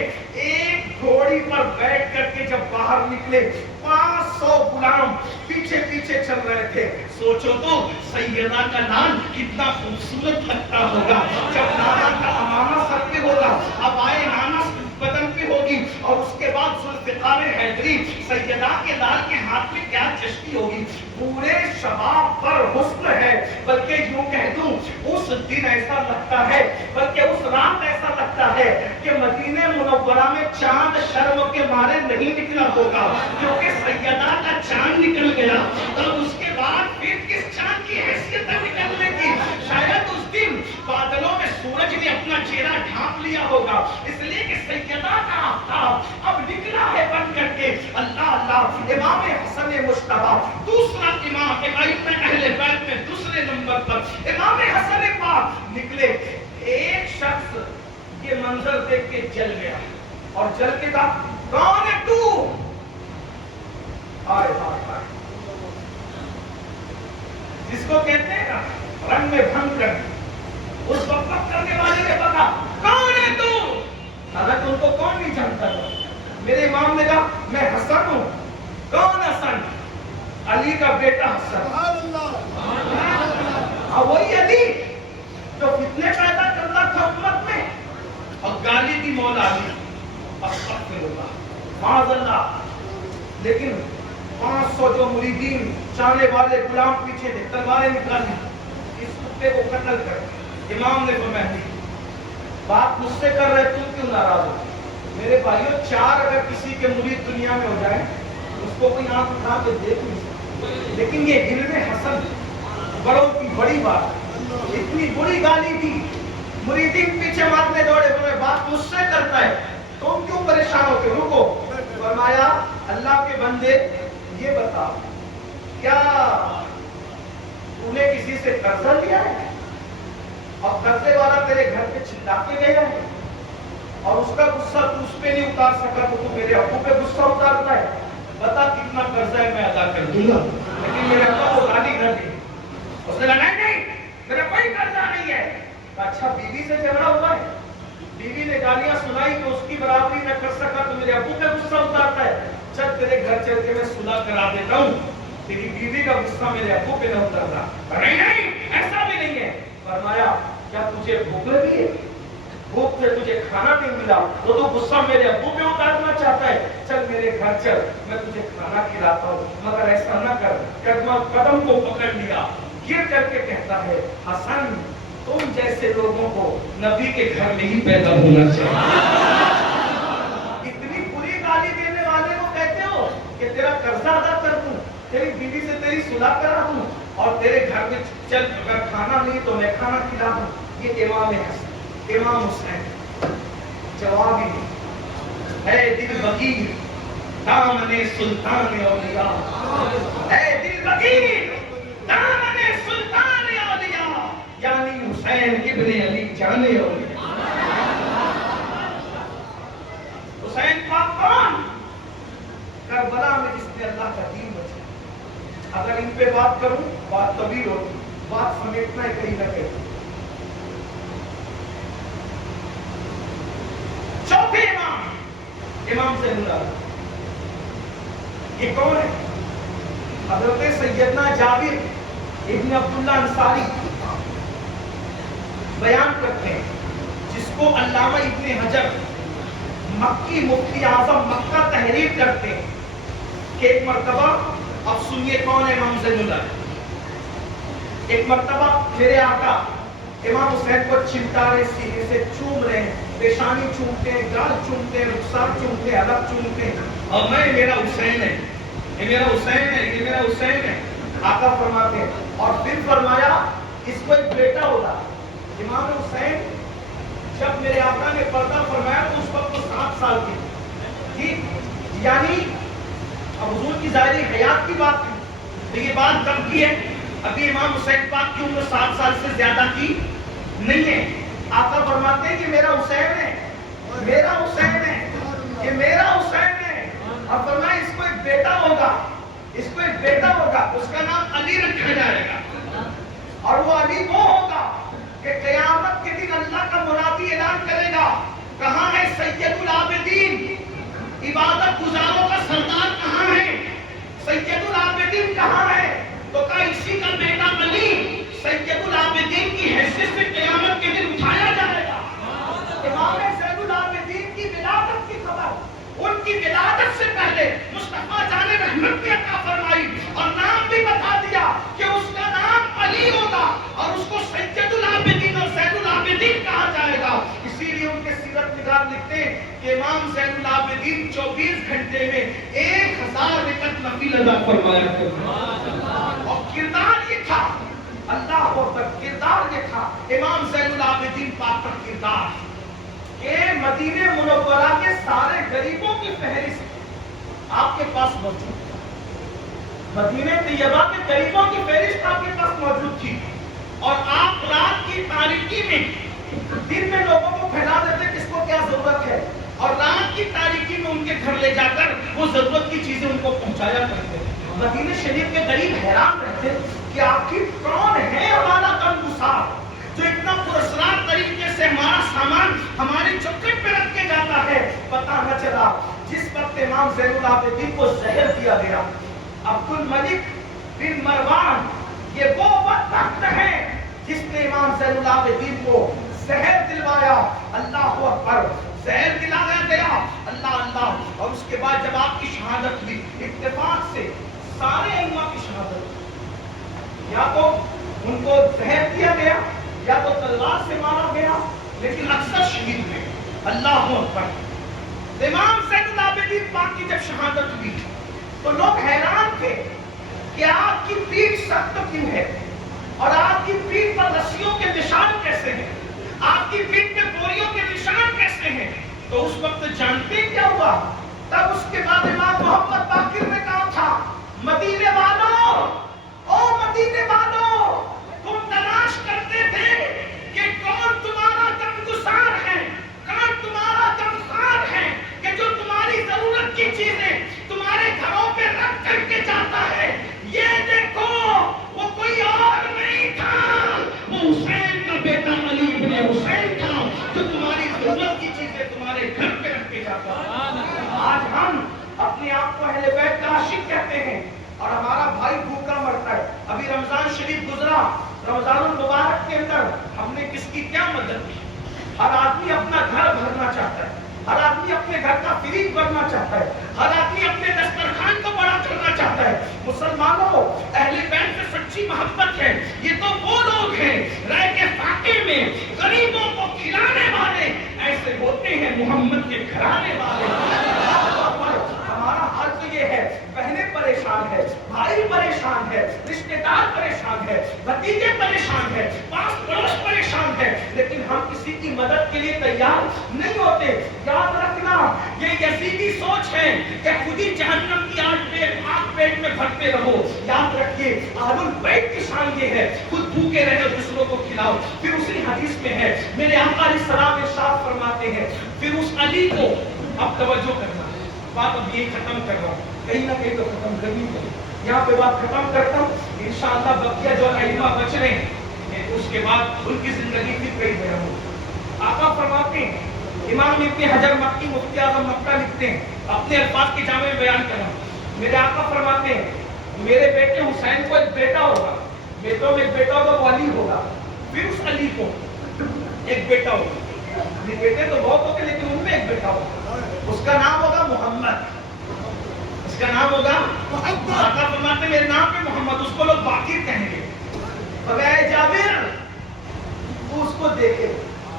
ایک گھوڑی پر بیٹھ کر کے جب باہر نکلے 500 غلام پیچھے پیچھے چل رہے تھے. سوچو تو سیدہ کا نام کتنا خوبصورت لگتا ہوگا جب نانا کا امامہ سر پہ ہوگا، اب آئے نانا بدن پہ ہوگی اور اس کے بعد ذوالفقار حیدری سیدہ کے لال کے ہاتھ میں کیا چشتی ہوگی. پورے شباب پر حسن ہے، بلکہ یوں کہہ دوں اس دن ایسا لگتا ہے، بلکہ اس رات ایسا لگتا ہے کہ مدینہ منورہ میں چاند شرم کے مارے نہیں نکلا ہوگا کیونکہ سیدہ کا چاند نکل گیا. اور اس کے بعد پھر کس چاند کی حیثیت ہے نکلنے کی؟ شاید اس دن بادلوں میں سورج نے اپنا چہرہ ڈھانپ لیا ہوگا، اس لیے کہ سیدہ کا آفتاب اب نکلا ہے بن کر کے. اللہ اللہ. امام حسن مجتبیٰ دوسرا امام اہل بیت میں دوسرے نمبر پر امام حسن پاک نکلے. ایک شخص یہ منظر دیکھ کے جل گیا اور جل کے کہا کون ہے تو؟ آئے آئے آئے جس کو کہتے ہیں نا رنگ میں بھنگ کر اس وقت کرنے والے نے پکا کون ہے تو؟ حالانکہ ان کو کون نہیں جانتا تھا. میرے امام نے کہا میں حسن ہوں. کون حسن؟ علی کا بیٹا حسن. ہاں وہی علی جو فتنے پیدا کرتا تھا امت میں اور گالی دی مولا علی. استغفر اللہ معاذ اللہ. لیکن 500 جو مریدین چاہنے والے غلام پیچھے تھے تلواریں نکالی اس کتے کو قتل کر. امام نے فرمایا بات مجھ سے کر رہے تم کیوں ناراض ہو؟ میرے بھائیوں 4 اگر کسی کے مرید دنیا میں ہو جائے اس کو کوئی آنکھ اٹھا کے دیکھ نہیں سکتا، لیکن یہ علم حسن بڑوں کی بڑی بات. اتنی بری گالی تھی مریدین پیچھے مارنے دوڑے ہوئے بات مجھ سے کرتا ہے تم کیوں پریشان ہوتے؟ رکو. فرمایا اللہ کے بندے یہ بتا کیا تو نے کسی سے قرضہ لیا ہے اور قرضے والا تیرے گھر پہ چلا کے گیا ہے اور اس کا غصہ تو اس پہ نہیں اتار سکا تو میرے ابو پہ غصہ اتارتا ہے؟ بتا کتنا قرضہ ہے میں ادا کر دوں گا. لیکن میرے ابو کو گالی کر دی. اس نے کہا نہیں میرا کوئی قرضہ نہیں ہے. اچھا بیوی سے جھگڑا ہوا ہے، بیوی نے گالیاں سنائی تو اس کی برابری نہ کر سکا تو میرے ابو پہ غصہ اتارتا ہے. چل تیرے گھر چل کے میں صلح کرا دیتا ہوں، تیری بیوی کا غصہ میرے ابو پہ نہ اترتا. نہیں ایسا بھی نہیں ہے. فرمایا کیا تجھے بھوک لگی ہے؟ بھوک سے تجھے کھانا نہیں ملا تو تو غصہ میرے ابو پہ اتارنا چاہتا ہے. چل میرے گھر چل میں تجھے کھانا کھلاتا ہوں، مگر ایسا نہ کر. قدم کو پکڑ لیا گر کر کے کہتا ہے حسن تم جیسے لوگوں کو نبی کے گھر میں ہی پیدا ہونا چاہیے. اتنی بری گالی دینے والے کو کہتے ہو کہ تیرا قرضہ ادا کر دوں، تیری بیوی سے تیری صلح کرا دوں اور تیرے گھر میں چل اگر کھانا نہیں تو میں کھانا کھلا دوں. یہ امام حسن امام حسین جواب ہی ہے دل بغیر دامن سلطان اولیاء. اے دل بغیر دامن سلطان اولیاء یعنی حسین ابن علی جان اولیاء. حسین پاک کون؟ کربلا میں جس نے اللہ کا دین بچایا. اگر ان پہ بات کروں بات طویل ہوتی، بات سمیٹنا ہے کہیں نہ کہیں. چوتھے امام سے مراد یہ کون ہے؟ حضرت سیدنا جابر ابن عبداللہ انصاری بیان کرتے ہیں جس کو علامہ ابن حجر مکی مفتی اعظم مکہ تحریر کرتے ہیں کہ ایک مرتبہ اب سنیے کون ہے امام زین العابدین. ایک مرتبہ میرے آقا امام حسین کو چمٹا رہے، سینے سے چوم رہے ہیں، پیشانی چومتے ہیں، گال چومتے ہیں، رخسار چومتے ہیں، حلق چومتے ہیں اور میرا حسین ہے، یہ میرا حسین ہے، یہ میرا حسین ہے. آقا فرماتے ہیں اور پھر فرمایا اس کو ایک بیٹا ہوگا. امام حسین جب میرے آقا نے پردہ فرمایا تو اس وقت وہ 7 سال کی ٹھیک، یعنی اب حضور کی ظاہری حیات کی بات ہے تو یہ بات کب کی ہے؟ ابھی امام حسین پاک کی عمر 7 سال سے زیادہ کی نہیں ہے. آقا فرماتے ہیں کہ میرا حسین ہے، میرا حسین ہے، یہ میرا حسین ہے. اب فرمایا اس کو ایک بیٹا ہوگا، اس کو ایک بیٹا ہوگا، اس کا نام علی رکھا جائے گا. اور وہ علی وہ ہوگا کہ قیامت کے دن اللہ کا منادی اعلان کرے گا کہاں ہے سید العابدین، عبادت گزاروں کا سردار کہاں ہے، سید العابدین کہاں ہے؟ تو کہا اسی کا بیٹا علی سید العابدین کی حیثیت سے قیامت کے دن اٹھایا جائے گا. امام زین العابدین کی ولادت کی خبر ان کی ولادت سے پہلے مصطفیٰ جان رحمت نے عطا فرمائی اور نام بھی بتا دیا کہ اس کا نام علی ہوگا اور اس کو سید العابدین اور زین العابدین کہا جائے گا. اسی لیے ان کے سیرت نگار لکھتے ہیں کہ امام زین العابدین 24 گھنٹے میں 1000 رکعت نفل ادا فرمایا کرتے اور کردار یہ تھا، اللہ اکبر، کردار یہ تھا امام زین العابدین پاک کا کردار کہ مدینہ منورہ کے سارے غریبوں کی فہرست آپ کے پاس موجود ہے. مدینہ طیبہ کے غریبوں کی فہرست آپ کے پاس موجود تھی اور آپ رات کی تاریکی میں، دن میں لوگوں کو پھیلا دیتے کس کو کیا ضرورت ہے اور رات کی تاریکی میں ان کے گھر لے جا کر وہ ضرورت کی چیزیں ان کو پہنچایا کرتے. مدینہ شریف کے غریب حیران رہتے کہ آخر کون ہے ہمارا غمگسار جو اتنا پراسرار طریقے سے ہمارا سامان ہماری چوکھٹ پہ رکھ کے جاتا ہے. پتہ نہ چلا جس وقت امام زین العابدین کو زہر دیا گیا، عبد الملک بن مروان یہ وہ وقت ہے جس نے امام زین العابدین کو زہر دلوایا. اللہ اکبر، زہر دلایا گیا، اللہ اللہ. اور اس کے بعد جب آپ کی شہادت ہوئی اتفاق سے سارے ائمہ کی شہادت، یا تو ان کو زہر دیا گیا یا تو تلوار سے مارا گیا، لیکن اکثر شہید ہوئے. اللہ اکبر. امام زین العابدین پاک کی جب شہادت ہوئی تو لوگ حیران تھے کہ آپ کی پیٹھ سخت کیوں ہے اور آپ کی پیٹھ پر رسیوں کے نشان کیسے ہیں، آپ کی پیٹھ پہ بوریوں کے نشان کیسے ہیں. تو اس وقت جانتے کیا ہوا؟ تب اس کے بعد امام محمد باقر نے کہا تھا مدینے والوں، او مدینے والوں، تم تلاش کرتے تھے کہ کون تمہارا غمگسار ہے، کون تمہارا غمخوار ہے کہ جو تمہاری ضرورت کی چیزیں تمہارے گھروں پہ رکھ کر کے جاتا ہے. یہ دیکھو وہ کوئی اور نہیں تھا، وہ حسین کا بیٹا علی ابن حسین تھا جو تمہاری ضرورت کی چیزیں تمہارے گھر پہ رکھ کے جاتا ہے. آج ہم اپنے آپ کو اہل بیت کا عاشق کہتے ہیں اور ہمارا بھائی بھوکا مرتا ہے. ابھی رمضان شریف گزرا، رمضان المبارک کے اندر ہم نے کس کی کیا مدد کی؟ ہر آدمی اپنا گھر بھرنا چاہتا ہے، ہر آدمی اپنے گھر کا فریج بھرنا چاہتا ہے، ہر آدمی اپنے دسترخوان کو بڑا کرنا چاہتا ہے. مسلمانوں، اہل بیت سے سچی محبت ہے یہ تو وہ لوگ ہیں رہ کے فاقے میں غریبوں کو کھلانے والے، ایسے ہوتے ہیں محمد کے گھرانے والے. ہمارا حال تو یہ ہے، بہنیں پریشان ہے، بھائی پریشان ہے، رشتے دار پریشان ہے، بھتیجے پریشان ہے، پاس پڑوس پریشان ہے، لیکن ہم کسی کی مدد کے لیے تیار نہیں ہوتے. یاد رکھنا یہ یزیدی سوچ ہے کہ خود ہی جہنم کی آگ پیٹ میں بھرتے رہو. یاد رکھیے اہل البیت کی شان یہ ہے خود بھوکے رہے دوسروں کو کھلاؤ. پھر اسی حدیث میں ہے میرے آقا علیہ السلام ارشاد فرماتے ہیں پھر اس علی کو، اب توجہ کرنا بات اب یہ ختم کر رہا ہوں، کہیں نہ کہیں تو ختم کرنی ہے. یہاں پہ بات ختم کرتا ہوں، انشاءاللہ بقیہ جو ائمہ بچ رہے ہیں اس کے بعد ان کی زندگی کی کئی بیان ہو. آقا فرماتے ہیں، امام ابن حجر مکی مفتی اعظم مکہ لکھتے ہیں، اپنے الفاظ کے جامع میں بیان کرنا. میرے آقا فرماتے ہیں میرے بیٹے حسین کو ایک بیٹا ہوگا، بیٹوں میں ایک بیٹا ہوگا وہ علی ہوگا. پھر اس علی کو ایک بیٹا ہوگا، بیٹے تو بہت ہوگے لیکن ان میں ایک بیٹا ہوگا، اس کا نام ہوگا محمد، اس کا نام ہوگا محمد. آقا فرماتے ہیں میرے نام پہ محمد، اس کو لوگ باقر کہیں گے. اب اے جابر تو اس کو دیکھے،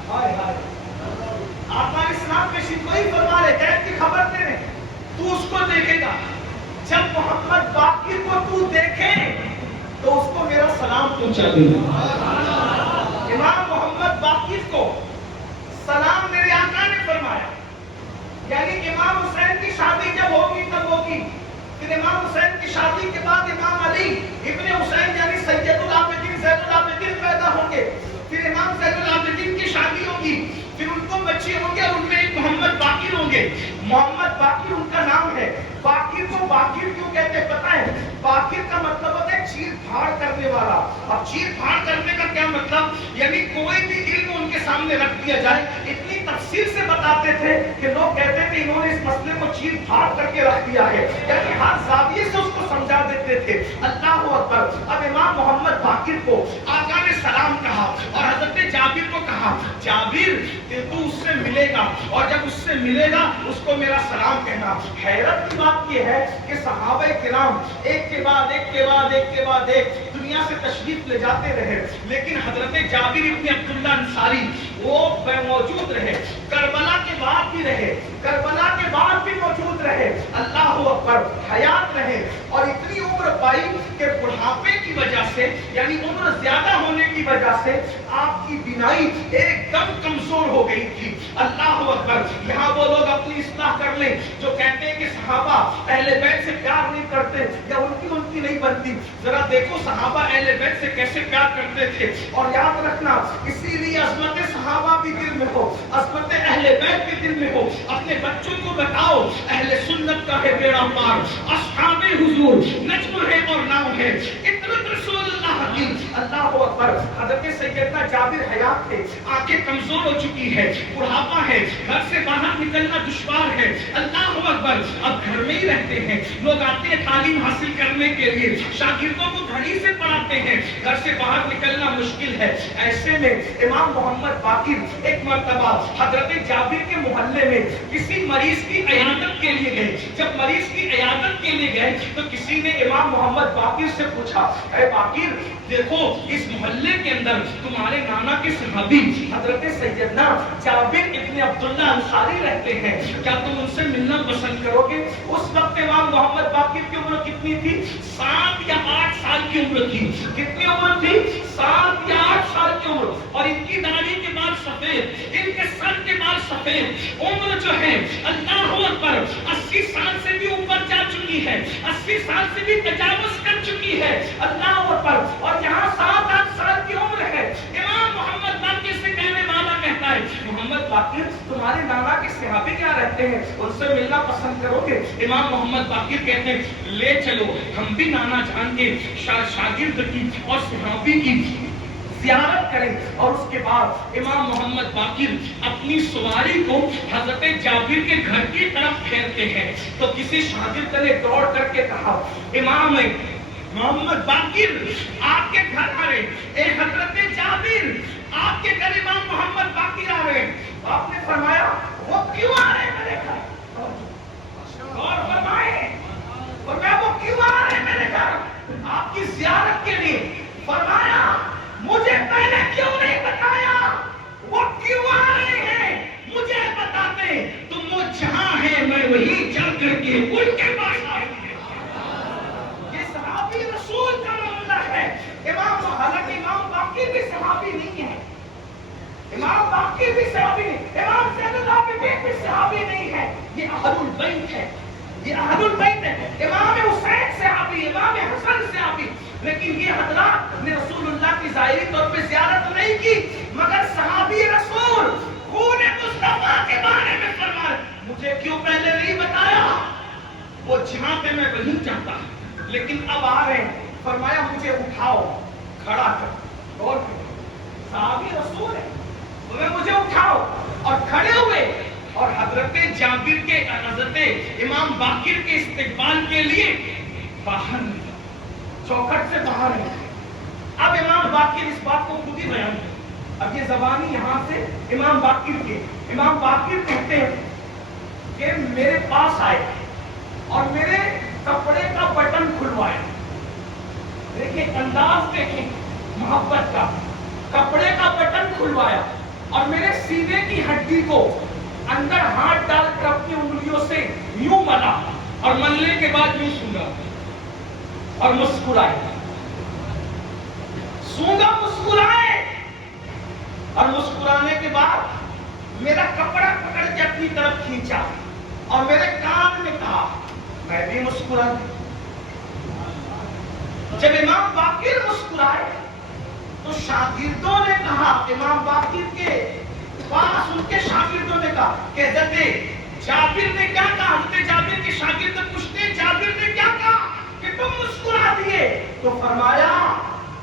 ہائے ہائے آقا اسلام میں کوئی فرما رہے غیب کی خبر دے رہے، تو اس کو دیکھے گا. جب محمد باقر کو تو دیکھے تو اس کو میرا سلام پہنچا دے. امام محمد باقر کو سلام پھر امام حسین کی شادی کے بعد امام علی ابن حسین یعنی سید العابدین زین العابدین پیدا ہوں گے. پھر امام زین العابدین کی شادی ہوگی, پھر ان کو بچے ہوں گے اور ان میں ایک محمد باقر ہوں گے. محمد باقر ان کا نام ہے. باقر کو باقر کیوں کہتے ہیں پتہ ہے؟ باقر کا مطلب ہوتا ہے چیر پھاڑ کرنے والا. اب چیر پھاڑ کرنے کا کیا مطلب؟ یعنی کوئی بھی علم ان کے سامنے رکھ دیا جائے. اتنی تفصیل سے بتاتے تھے کہ لوگ کہتے تھے انہوں نے اس مسئلے کو چیر پھاڑ کر کے رکھ دیا ہے, یعنی ہر زاویے سے اس کو سمجھا دیتے تھے. اللہ اکبر. اب امام محمد باقر کو آقا نے سلام کہا اور حضرت جابر کو کہا, جابر تو اس سے ملے گا اور جب اس سے ملے گا اس کو میرا سلام کہنا. حیرت کی بات یہ ہے کہ صحابہ کرام ایک کے بعد ایک کے بعد ایک کے بعد ایک دنیا سے تشریف لے جاتے رہے, لیکن حضرت جابر ابن عبداللہ انصاری وہ موجود رہے. کربلا کے بعد بھی رہے, کربلا کے بعد بھی موجود رہے. اللہ اکبر. حیات رہے اور اتنی عمر پائی کہ بڑھاپے کی وجہ سے یعنی عمر زیادہ ہونے کی وجہ سے آپ کی بینائی ایک دم کمزور ہو گئی تھی. اللہ اکبر. یہاں وہ لوگ اپنی اصلاح کر لیں جو کہتے ہیں کہ صحابہ اہل بیت سے پیار نہیں کرتے یا ان کی نہیں بنتی. ذرا دیکھو صحابہ اہل بیت سے کیسے پیار کرتے تھے. اور یاد رکھنا اسی لیے عظمت صحابہ بھی دل میں ہو, عظمت اہل بیت بھی دل میں ہو. اپنے بچوں کو بتاؤ اہل سنت کا ہے بیڑا پار, اصحاب حضور نجم ہے اور نام ہے, اطرت رسول اللہ کی. اللہ اکبر. حضرت سیدنا جابر حیات تھے, آنکھیں کمزور ہو چکی ہے, بڑھاپا ہے, گھر سے باہر نکلنا دشوار ہے. اللہ اکبر. اب گھر میں ہی رہتے ہیں, لوگ آتے ہیں تعلیم حاصل کرنے کے لیے, شاگردوں کو گھڑی سے پڑھاتے ہیں, گھر سے باہر نکلنا مشکل ہے. ایسے میں امام محمد باقر ایک مرتبہ حضرت جابر کے محلے میں کسی مریض کی عیادت کے لیے گئے. جب مریض کی عیادت کے لیے گئے تو کسی نے امام محمد باقر سے پوچھا, اے باقر دیکھو اس محلے کے اندر تمہارے نانا کے صحابی حضرت سیدنا جابر ابن عبداللہ انصاری رہتے ہیں, کیا تم ان سے ملنا پسند کرو گے؟ اس وقت امام محمد باقر کی عمر کتنی تھی؟ 7 یا 8 سال کی عمر تھی. کتنی عمر تھی؟ 7 یا 8 سال کی عمر. اور ان کی داڑھی کے بال سفید, ان کے سر کے بال سفید. عمر جو ہے اللہ اکبر 80 سال سے بھی اوپر جا چکی ہے, 80 سال سے بھی تجاوز کر چکی ہے. اللہ اکبر. اور یہاں 7-8 سال کی عمر ہے. امام محمد باقر سے کہنے والا کہتا ہے, محمد باقر تمہارے نانا کے صحابی کیا رہتے ہیں, ان سے ملنا پسند کرو گے؟ امام محمد باقر کہتے ہیں لے چلو, ہم بھی نانا جان کے شاگرد کی اور صحابی کی زیارت کریں. اور اس کے بعد امام محمد باقر اپنی سواری کو حضرت جابر کے گھر کی طرف پھیرتے ہیں تو کسی شاگرد نے دوڑ کر کے کہا, امام محمد باقر آپ کے گھر آ رہے, اے حضرت جابر آپ کے گھر امام محمد باقر آ رہے. آپ نے فرمایا وہ کیوں آ رہے ہیں میرے گھر؟ اور فرمائے وہ کیوں آ رہے ہیں میرے گھر آپ کی زیارت کے لیے؟ فرمایا مجھے پہلے کیوں نہیں بتایا, وہ کیوں آ رہے ہیں مجھے بتاتے تو وہ جہاں ہے میں وہی چل کر کے ان کے پاس آ رہی ہے. یہ صحابی رسول کا معاملہ ہے. حالانکہ امام باقر بھی صحابی نہیں ہے, امام باقر بھی صحابی نہیں, امام زین العابدین بھی صحابی نہیں ہے. یہ اہل البیت ہے, یہ اہل البیت ہے. امام حسین صحابی, امام حسن صحابی. لیکن یہ حضرات نے رسول اللہ کی ظاہری طور پہ زیارت نہیں کی, مگر صحابی رسول خون مصطفیٰ کے بارے میں فرمایا مجھے کیوں پہلے نہیں بتایا, وہ جہاں پہ میں وہیں جاتا, لیکن اب آ رہے ہیں. فرمایا مجھے اٹھاؤ, کھڑا کر, اور صحابی رسول ہے, مجھے اٹھاؤ. اور کھڑے ہوئے اور حضرت جابر کے حضرت امام باقر کے استقبال کے لیے باہر چوکھٹ سے باہر ہے. اب امام باقر اس بات کو خود ہی بیان کرتے. اب یہ زبانی یہاں سے امام باقر کے, امام باقر کہتے ہیں کہ میرے پاس آئے اور میرے کپڑے کا بٹن کھلوائے. دیکھیں انداز دیکھیں محبت کا, کپڑے کا بٹن کھلوایا اور میرے سینے کی ہڈی کو اندر ہاتھ ڈال کر اپنی انگلیوں سے یوں ملا اور ملنے کے بعد یوں سونگا اور مسکرائے, سونگا مسکرائے, اور مسکرانے کے بعد میرا کپڑا پکڑ کے اپنی طرف کھینچا اور میرے کان میں کہا, میں بھی مسکرا. جب امام باقر مسکرائے تو شاگردوں نے کہا، امام باقر کے پاس ان کے شاگردوں نے کہا کہ حضرت جابر نے کیا کہا؟ حضرت جابر کے شاگرد پوچھتے ہیں جابر نے کیا کہا کہ تم مسکرا دیے؟ تو فرمایا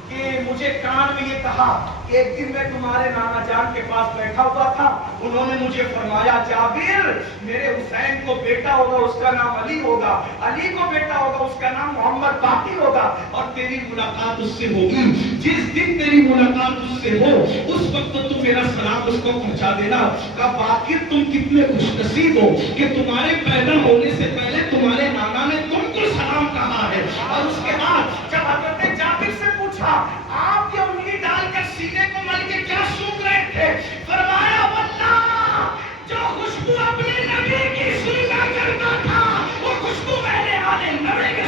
کہ مجھے کان میں یہ کہا کہ ایک دن میں تمہارے نانا جان کے پاس بیٹھا ہوا تھا، انہوں نے مجھے فرمایا جابر میرے حسین کو بیٹا ہوگا اس کا نام علی ہوگا، علی کو بیٹا ہوگا اس کا نام محمد باقر ہوگا، اور تیری ملاقات اس سے ہوگی، جس دن تیری ملاقات اس سے ہو اس وقت تو میرا سلام اس کو پہنچا دینا۔ کہا باقر تم کتنے خوش نصیب ہو کہ تمہارے پیدا ہونے سے پہلے تمہارے نانا نے تم کو سلام کہا ہے۔ اور اس کے بعد جب حضرت جابر سے پوچھا آپ یہ انگلی ڈال کر سینے کو مل کے کیا سونگ رہے تھے؟ فرمایا واللہ جو خوشبو اپنے نبی کی سونگا کرتا تھا وہ خوشبو میں نے آنے نبی کے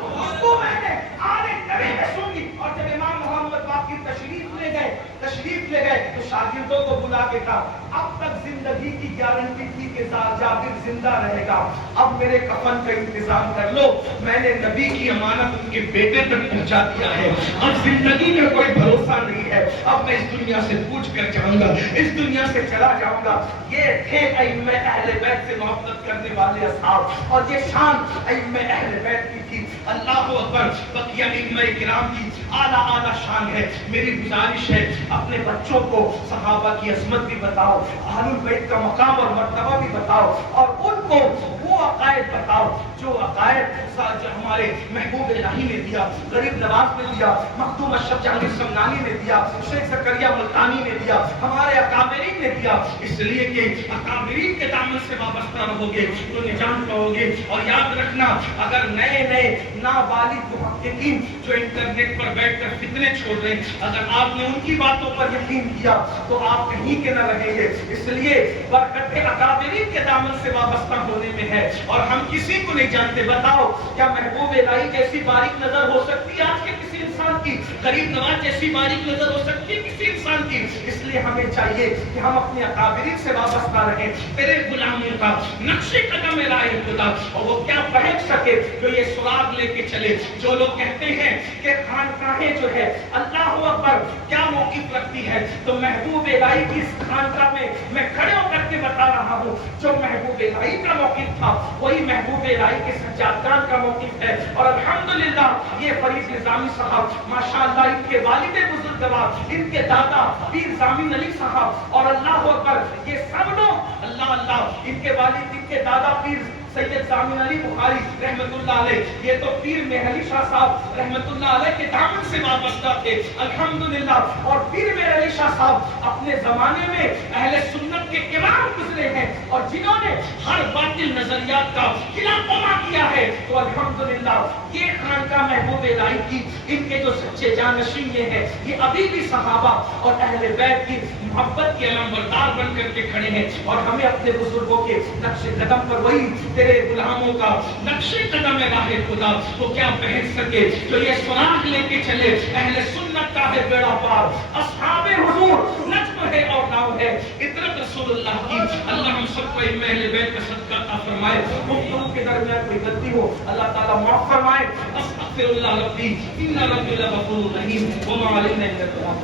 خوشبو میں نے آنے نبی کے سونگی۔ اور جب امام محمد باقر تشریف لے گئے تو شاگردوں کو بلا کے کہا اب تک زندگی کی گارنٹی تھی کہ جابر زندہ رہے گا، اب میرے کفن کا انتظام کر لو، میں نے نبی کی امانت ان کے بیٹے تک پہنچا دیا ہے، اب زندگی میں کوئی بھروسہ نہیں ہے، اب میں اس دنیا سے پوچھ کر جاؤں گا، اس دنیا سے چلا جاؤں گا۔ یہ تھے ائمہ اہل بیت سے محبت کرنے والے اصحاب، اور یہ شان ائمہ اہل بیت کی تھی۔ اللہ اکبر، بقیہ ائمہ کرام کی اعلیٰ اعلیٰ شان ہے۔ میری گزارش ہے اپنے بچوں کو صحابہ کی عظمت بھی بتاؤ، اہل البیت کا مقام اور مرتبہ بھی بتاؤ، اور ان کو وہ عقائد بتاؤ جو عقائد ہمارے محبوب الہی نے دیا، غریب نواز نے دیا، مخدوم اشرف جہانگیر سمنانی نے دیا، شیخ زکریا ملتانی نے دیا، ہمارے اکابرین نے دیا، اس لیے کہ اکابرین کے دامن سے وابستہ رہو گے تو نجات پاؤ گے۔ اور یاد رکھنا اگر نئے نابالغ محققین جو انٹرنیٹ پر بیٹھ کر فتنے چھوڑ رہے ہیں، اگر آپ نے ان کی باتوں پر یقین کیا تو آپ کہیں کے نہ رہیں گے۔ اس لیے برکت اکابرین کے دامن سے وابستہ ہونے میں ہے، اور ہم کسی کو نہیں جانتے۔ بتاؤ کیا محبوب الہی جیسی باریک نظر ہو سکتی ہے آج کے کسی انسان کی؟ غریب نواز جیسی باریک نظر ہو سکتی ہے کسی انسان کی؟ اس لیے ہمیں چاہیے کہ ہم اپنے اکابرین سے وابستہ رہیں۔ تیرے غلاموں کا نقش قدم راہ خدا، اور وہ کیا پہنچ سکے جو یہ سراغ لے کے چلے۔ جو لوگ کہتے ہیں کہ خانقاہیں جو ہے اللہ اکبر کیا موقف رکھتی ہے، تو محبوب الہی کی اس خانقاہ میں کھڑے ہو کر کے بتا رہا ہوں جو محبوب الہی کا موقف تھا وہی محبوب الہی کے سجادگان کا موقف ہے۔ اور الحمدللہ یہ فرید نظامی صاحب ماشاءاللہ، ان کے والد بزرگوار، ان کے دادا پیر ضامن علی صاحب، اور اللہ اکبر یہ سب لوگ اللہ اللہ، ان کے والد، ان کے دادا پیر سید ضامن علی بخاری رحمت اللہ علیہ، یہ تو پیر مہر علی شاہ صاحب رحمت اللہ علیہ کے دامن سے وابستہ تھے الحمدللہ۔ اور پیر مہر علی شاہ صاحب اپنے زمانے میں اہل سنت کے امام گزرے ہیں، اور جنہوں نے ہر باطل نظریات کا خلاف کیا ہے، تو الحمدللہ یہ خانقاہ محبوب الہی کی ان کے جو سچے جانشین ہیں یہ ابھی بھی صحابہ اور اہل بیت کی محبت کے علمبردار بن کر کے کھڑے ہیں۔ اور ہمیں اپنے بزرگوں کے نقش قدم پر، وہی تیرے غلاموں کا نقش قدم راہ خدا، وہ کیا پہنچ سکے جو یہ سراغ لے کے چلے۔ اہل سنت کا ہے بیڑا پار، اصحاب حضور نجم ہے اور ناؤ ہے، اطرت رسول اللہ کی۔ اللہ ہم سب کو اہل بیت کا صدقہ عطا فرمائے۔ گفتگو کے درمیان کوئی غلطی ہو اللہ تعالیٰ معاف فرمائے۔ استغفر اللہ ربی ان ربی لغفور رحیم وما علینا الا البلاغ۔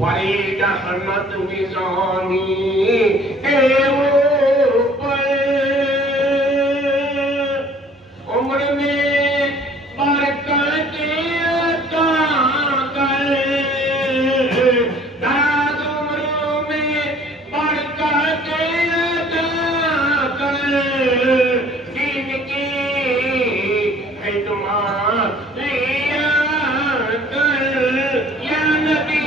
وعید احمد نظامی کے اوپر عمر میں برکت عطا کر، دراز عمروں میں برکت عطا کر، دین کی خدمت لیا کر، یا نبی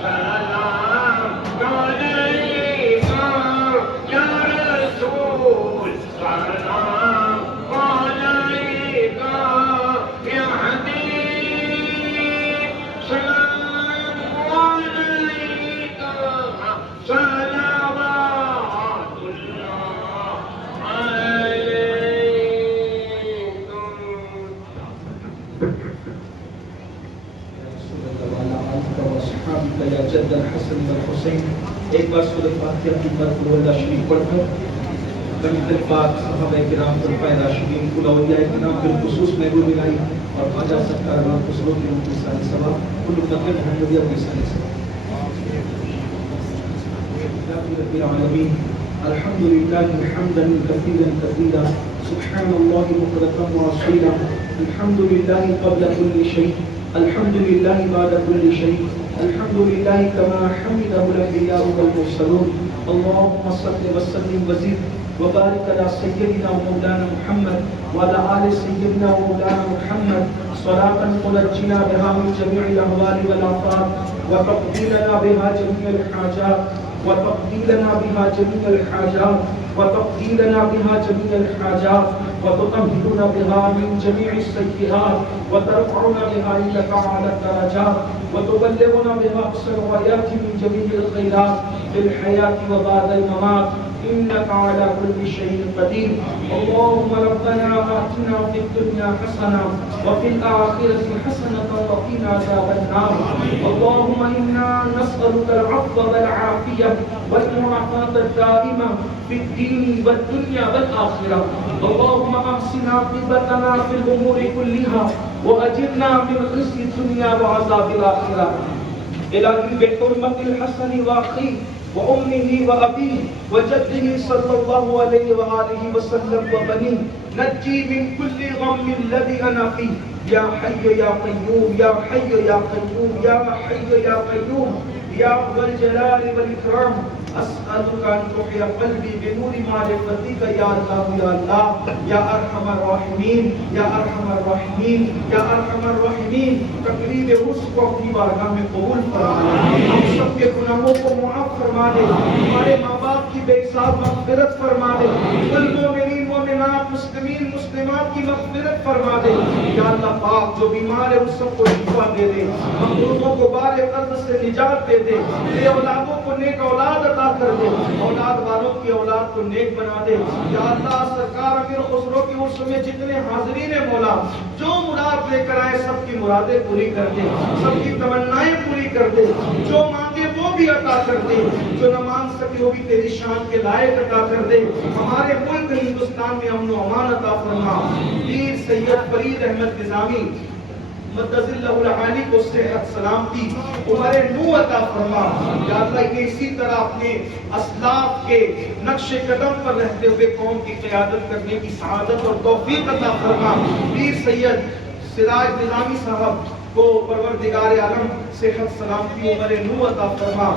سلام علیکہ، یا رسول سلام علیکہ، یا حبیب سلام علیکہ، صلوات اللہ علیکم۔ یا جد الحسن والحسین، ایک بار سورۃ فاتحہ کی مرتبہ اللہ شریف پڑھ کر کنز پاک صحابہ کرام خلفائے راشدین کل اولیاء کرام بالخصوص محبوب الہی اور خواجہ سرکار امام خسرو کی روح کی ساری ثواب کل امت محمدیہ کی ساری ثواب۔ رب العالمین الحمد للہ حمدا کثیرا کثیرا سبحان اللہ بکرۃ واصیلا، الحمد للہ قبل کل شیء، الحمد للہ بعد کل شیء، الحمد للہ کما حمدہ الانبیاء والمرسلون۔ اللهم صل وسلم وزد وبارك على سيدنا ومولانا محمد وعلى آل سيدنا ومولانا محمد صلاة تنجينا بها من جميع الأهوال والآفات وتقضي لنا بها جميع الحاجات وتقضي لنا بها جميع الحاجات وتقضي لنا بها جميع الحاجات وتطهرنا بها من جميع السيئات وترفعنا بها عندك أعلى الدرجات وتبلغنا بها أقصى الغايات من جميع الخيرات في الحياة وبعد الممات إنك على كل شيء قدير۔ اللهم ربنا آتنا في الدنيا حسنة وفي الآخرة حسنة وقنا عذاب النار۔ اللهم إنا نسألك العفو والعافية والمعافاة الدائمة في الدين والدنيا والآخرة۔ اللهم أحسن عاقبتنا في الأمور كلها وأجرنا من خزي الدنيا وعذاب الآخرة۔ إلهي بحرمة الحسن وأخيه وأمه وأبيه وجده صلى الله عليه وآله وسلم وبنيه نجي من كل غم الذي أنا فيه، يا حي يا قيوم، يا حي يا قيوم، يا حي يا قيوم، يا ذا الجلال والإكرام۔ أسألك أن تحيي قلبي بنور معرفتك يا الله يا الله، يا أرحم الراحمين، يا أرحم الراحمين، يا أرحم الراحمين۔ تقریب عرس کو اپنی بارگاہ میں قبول فرما لے، ہم سب کے گناہوں کو معاف فرما دے، ہمارے ماں باپ کی بے حساب مغفرت فرما دے، المؤمنین مومنات مسلمین مسلمات کی مغفرت فرما دے۔ یا اللہ پاک جو بیمار ہے ان سب کو شفا دے دے، مقروضوں کو بار قرض سے نجات دے دے، بے اولادوں کو نیک اولاد عطا کر دے، اولاد والوں کی اولاد کو نیک بنا دے۔ یا اللہ سرکار امیر خسرو کی عرس میں جتنے حاضرین ہیں مولا، جو مراد لے کر آئے سب کی مرادیں پوری کر دے، سب کی تمنائیں پوری کر دے، جو مانگے وہ بھی عطا کر دے، جو نہ مانگ سکے وہ بھی تیری شان کے لائق عطا کر دے۔ ہمارے ملک ہندوستان میں امن و امان عطا فرما۔ پیر سید فرید احمد نظامی مدد اللہ العالی کو صحت سلامتی عمر نو عطا فرما۔ یا اللہ انہیں اسی طرح اپنے اسلاف کے نقش قدم پر رہتے ہوئے قوم کی قیادت کرنے کی سعادت اور توفیق عطا فرما۔ پیر سید سراج نظامی صاحب کو پروردگار عالم صحت سلامتی عمر نو عطا فرما،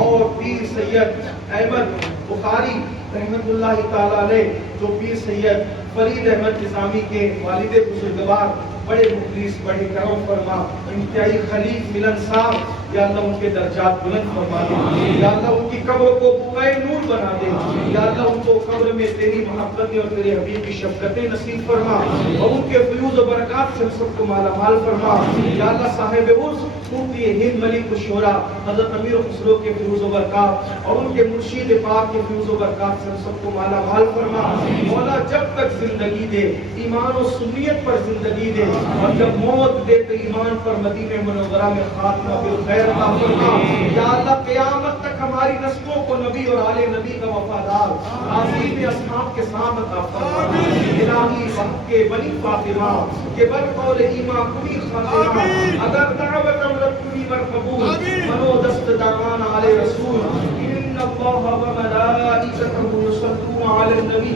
اور پیر سید احمد بخاری رحمت اللہ تعالی علیہ جو پیر سید فرید احمد نظامی کے والد بزرگوار بڑے مخلص بڑے کرم فرما، انتہائی خلیف ملن صاحب، یا اللہ ان کے درجات بلند فرما دے، یا اللہ ان کی قبر کو بقائے نور بنا دے، یا اللہ ان کو قبر میں تیری محبتیں اور تیرے حبیب کی شفقتیں نصیب فرما، اور ان کے فیوز و برکات سے ہم سب کو مالا مال فرما۔ یا اللہ صاحب عرس مفتی ہند ملک الشعراء حضرت امیر خسرو کے فیوز و برکات اور ان کے مرشید پاک کے فیوز و برکات سے ہم سب کو مالا مال فرما۔ مولا جب تک زندگی دے ایمان و سنیت پر زندگی دے، اور جب موت دے تو ایمان پر مدینہ منورہ میں خاتمہ بالخیر عطا فرما۔ یا اللہ قیامت تک ہماری نسلوں کو نبی اور آل نبی کا وفادار عظیم اصحاب کے ساتھ عطا فرما۔ الہی وقت کے بنی فاطمہ کے بل قول ایمان کنی خاتمہ، اگر دعوت امرت کنی بر قبول دعوانا علی رسول ان اللہ وملائکتہ یصلون علی النبی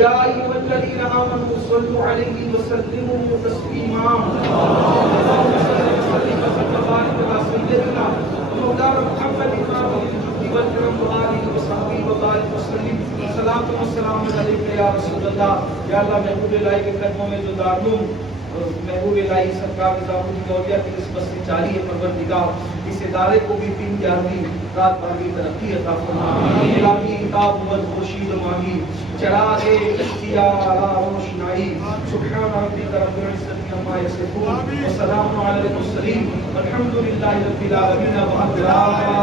یا ایھا الذین آمنوا صلوا علیہ وسلموا تسلیما اللهم صل وسلم وبارک علی سیدنا مولانا محمد والکرم وآلہ وصحبہ وبارک وسلم صلاۃ و سلام علیک یا رسول اللہ. یا اللہ محبوب الہی کے قدموں میں جو دارالعلوم محبوب الہی سرکار نظام الدولہ کی نسبت سے جاری ہے پروردگار اس ادارے کو بھی 3/11 رات بھر کی ترقی عطا فرما. الہی کتاب و خورشید و ماہی چراغ اختیار روشنائی سبحان ربک رب العزت عما یصفون وسلام علی المرسلین والحمد للہ رب العالمین.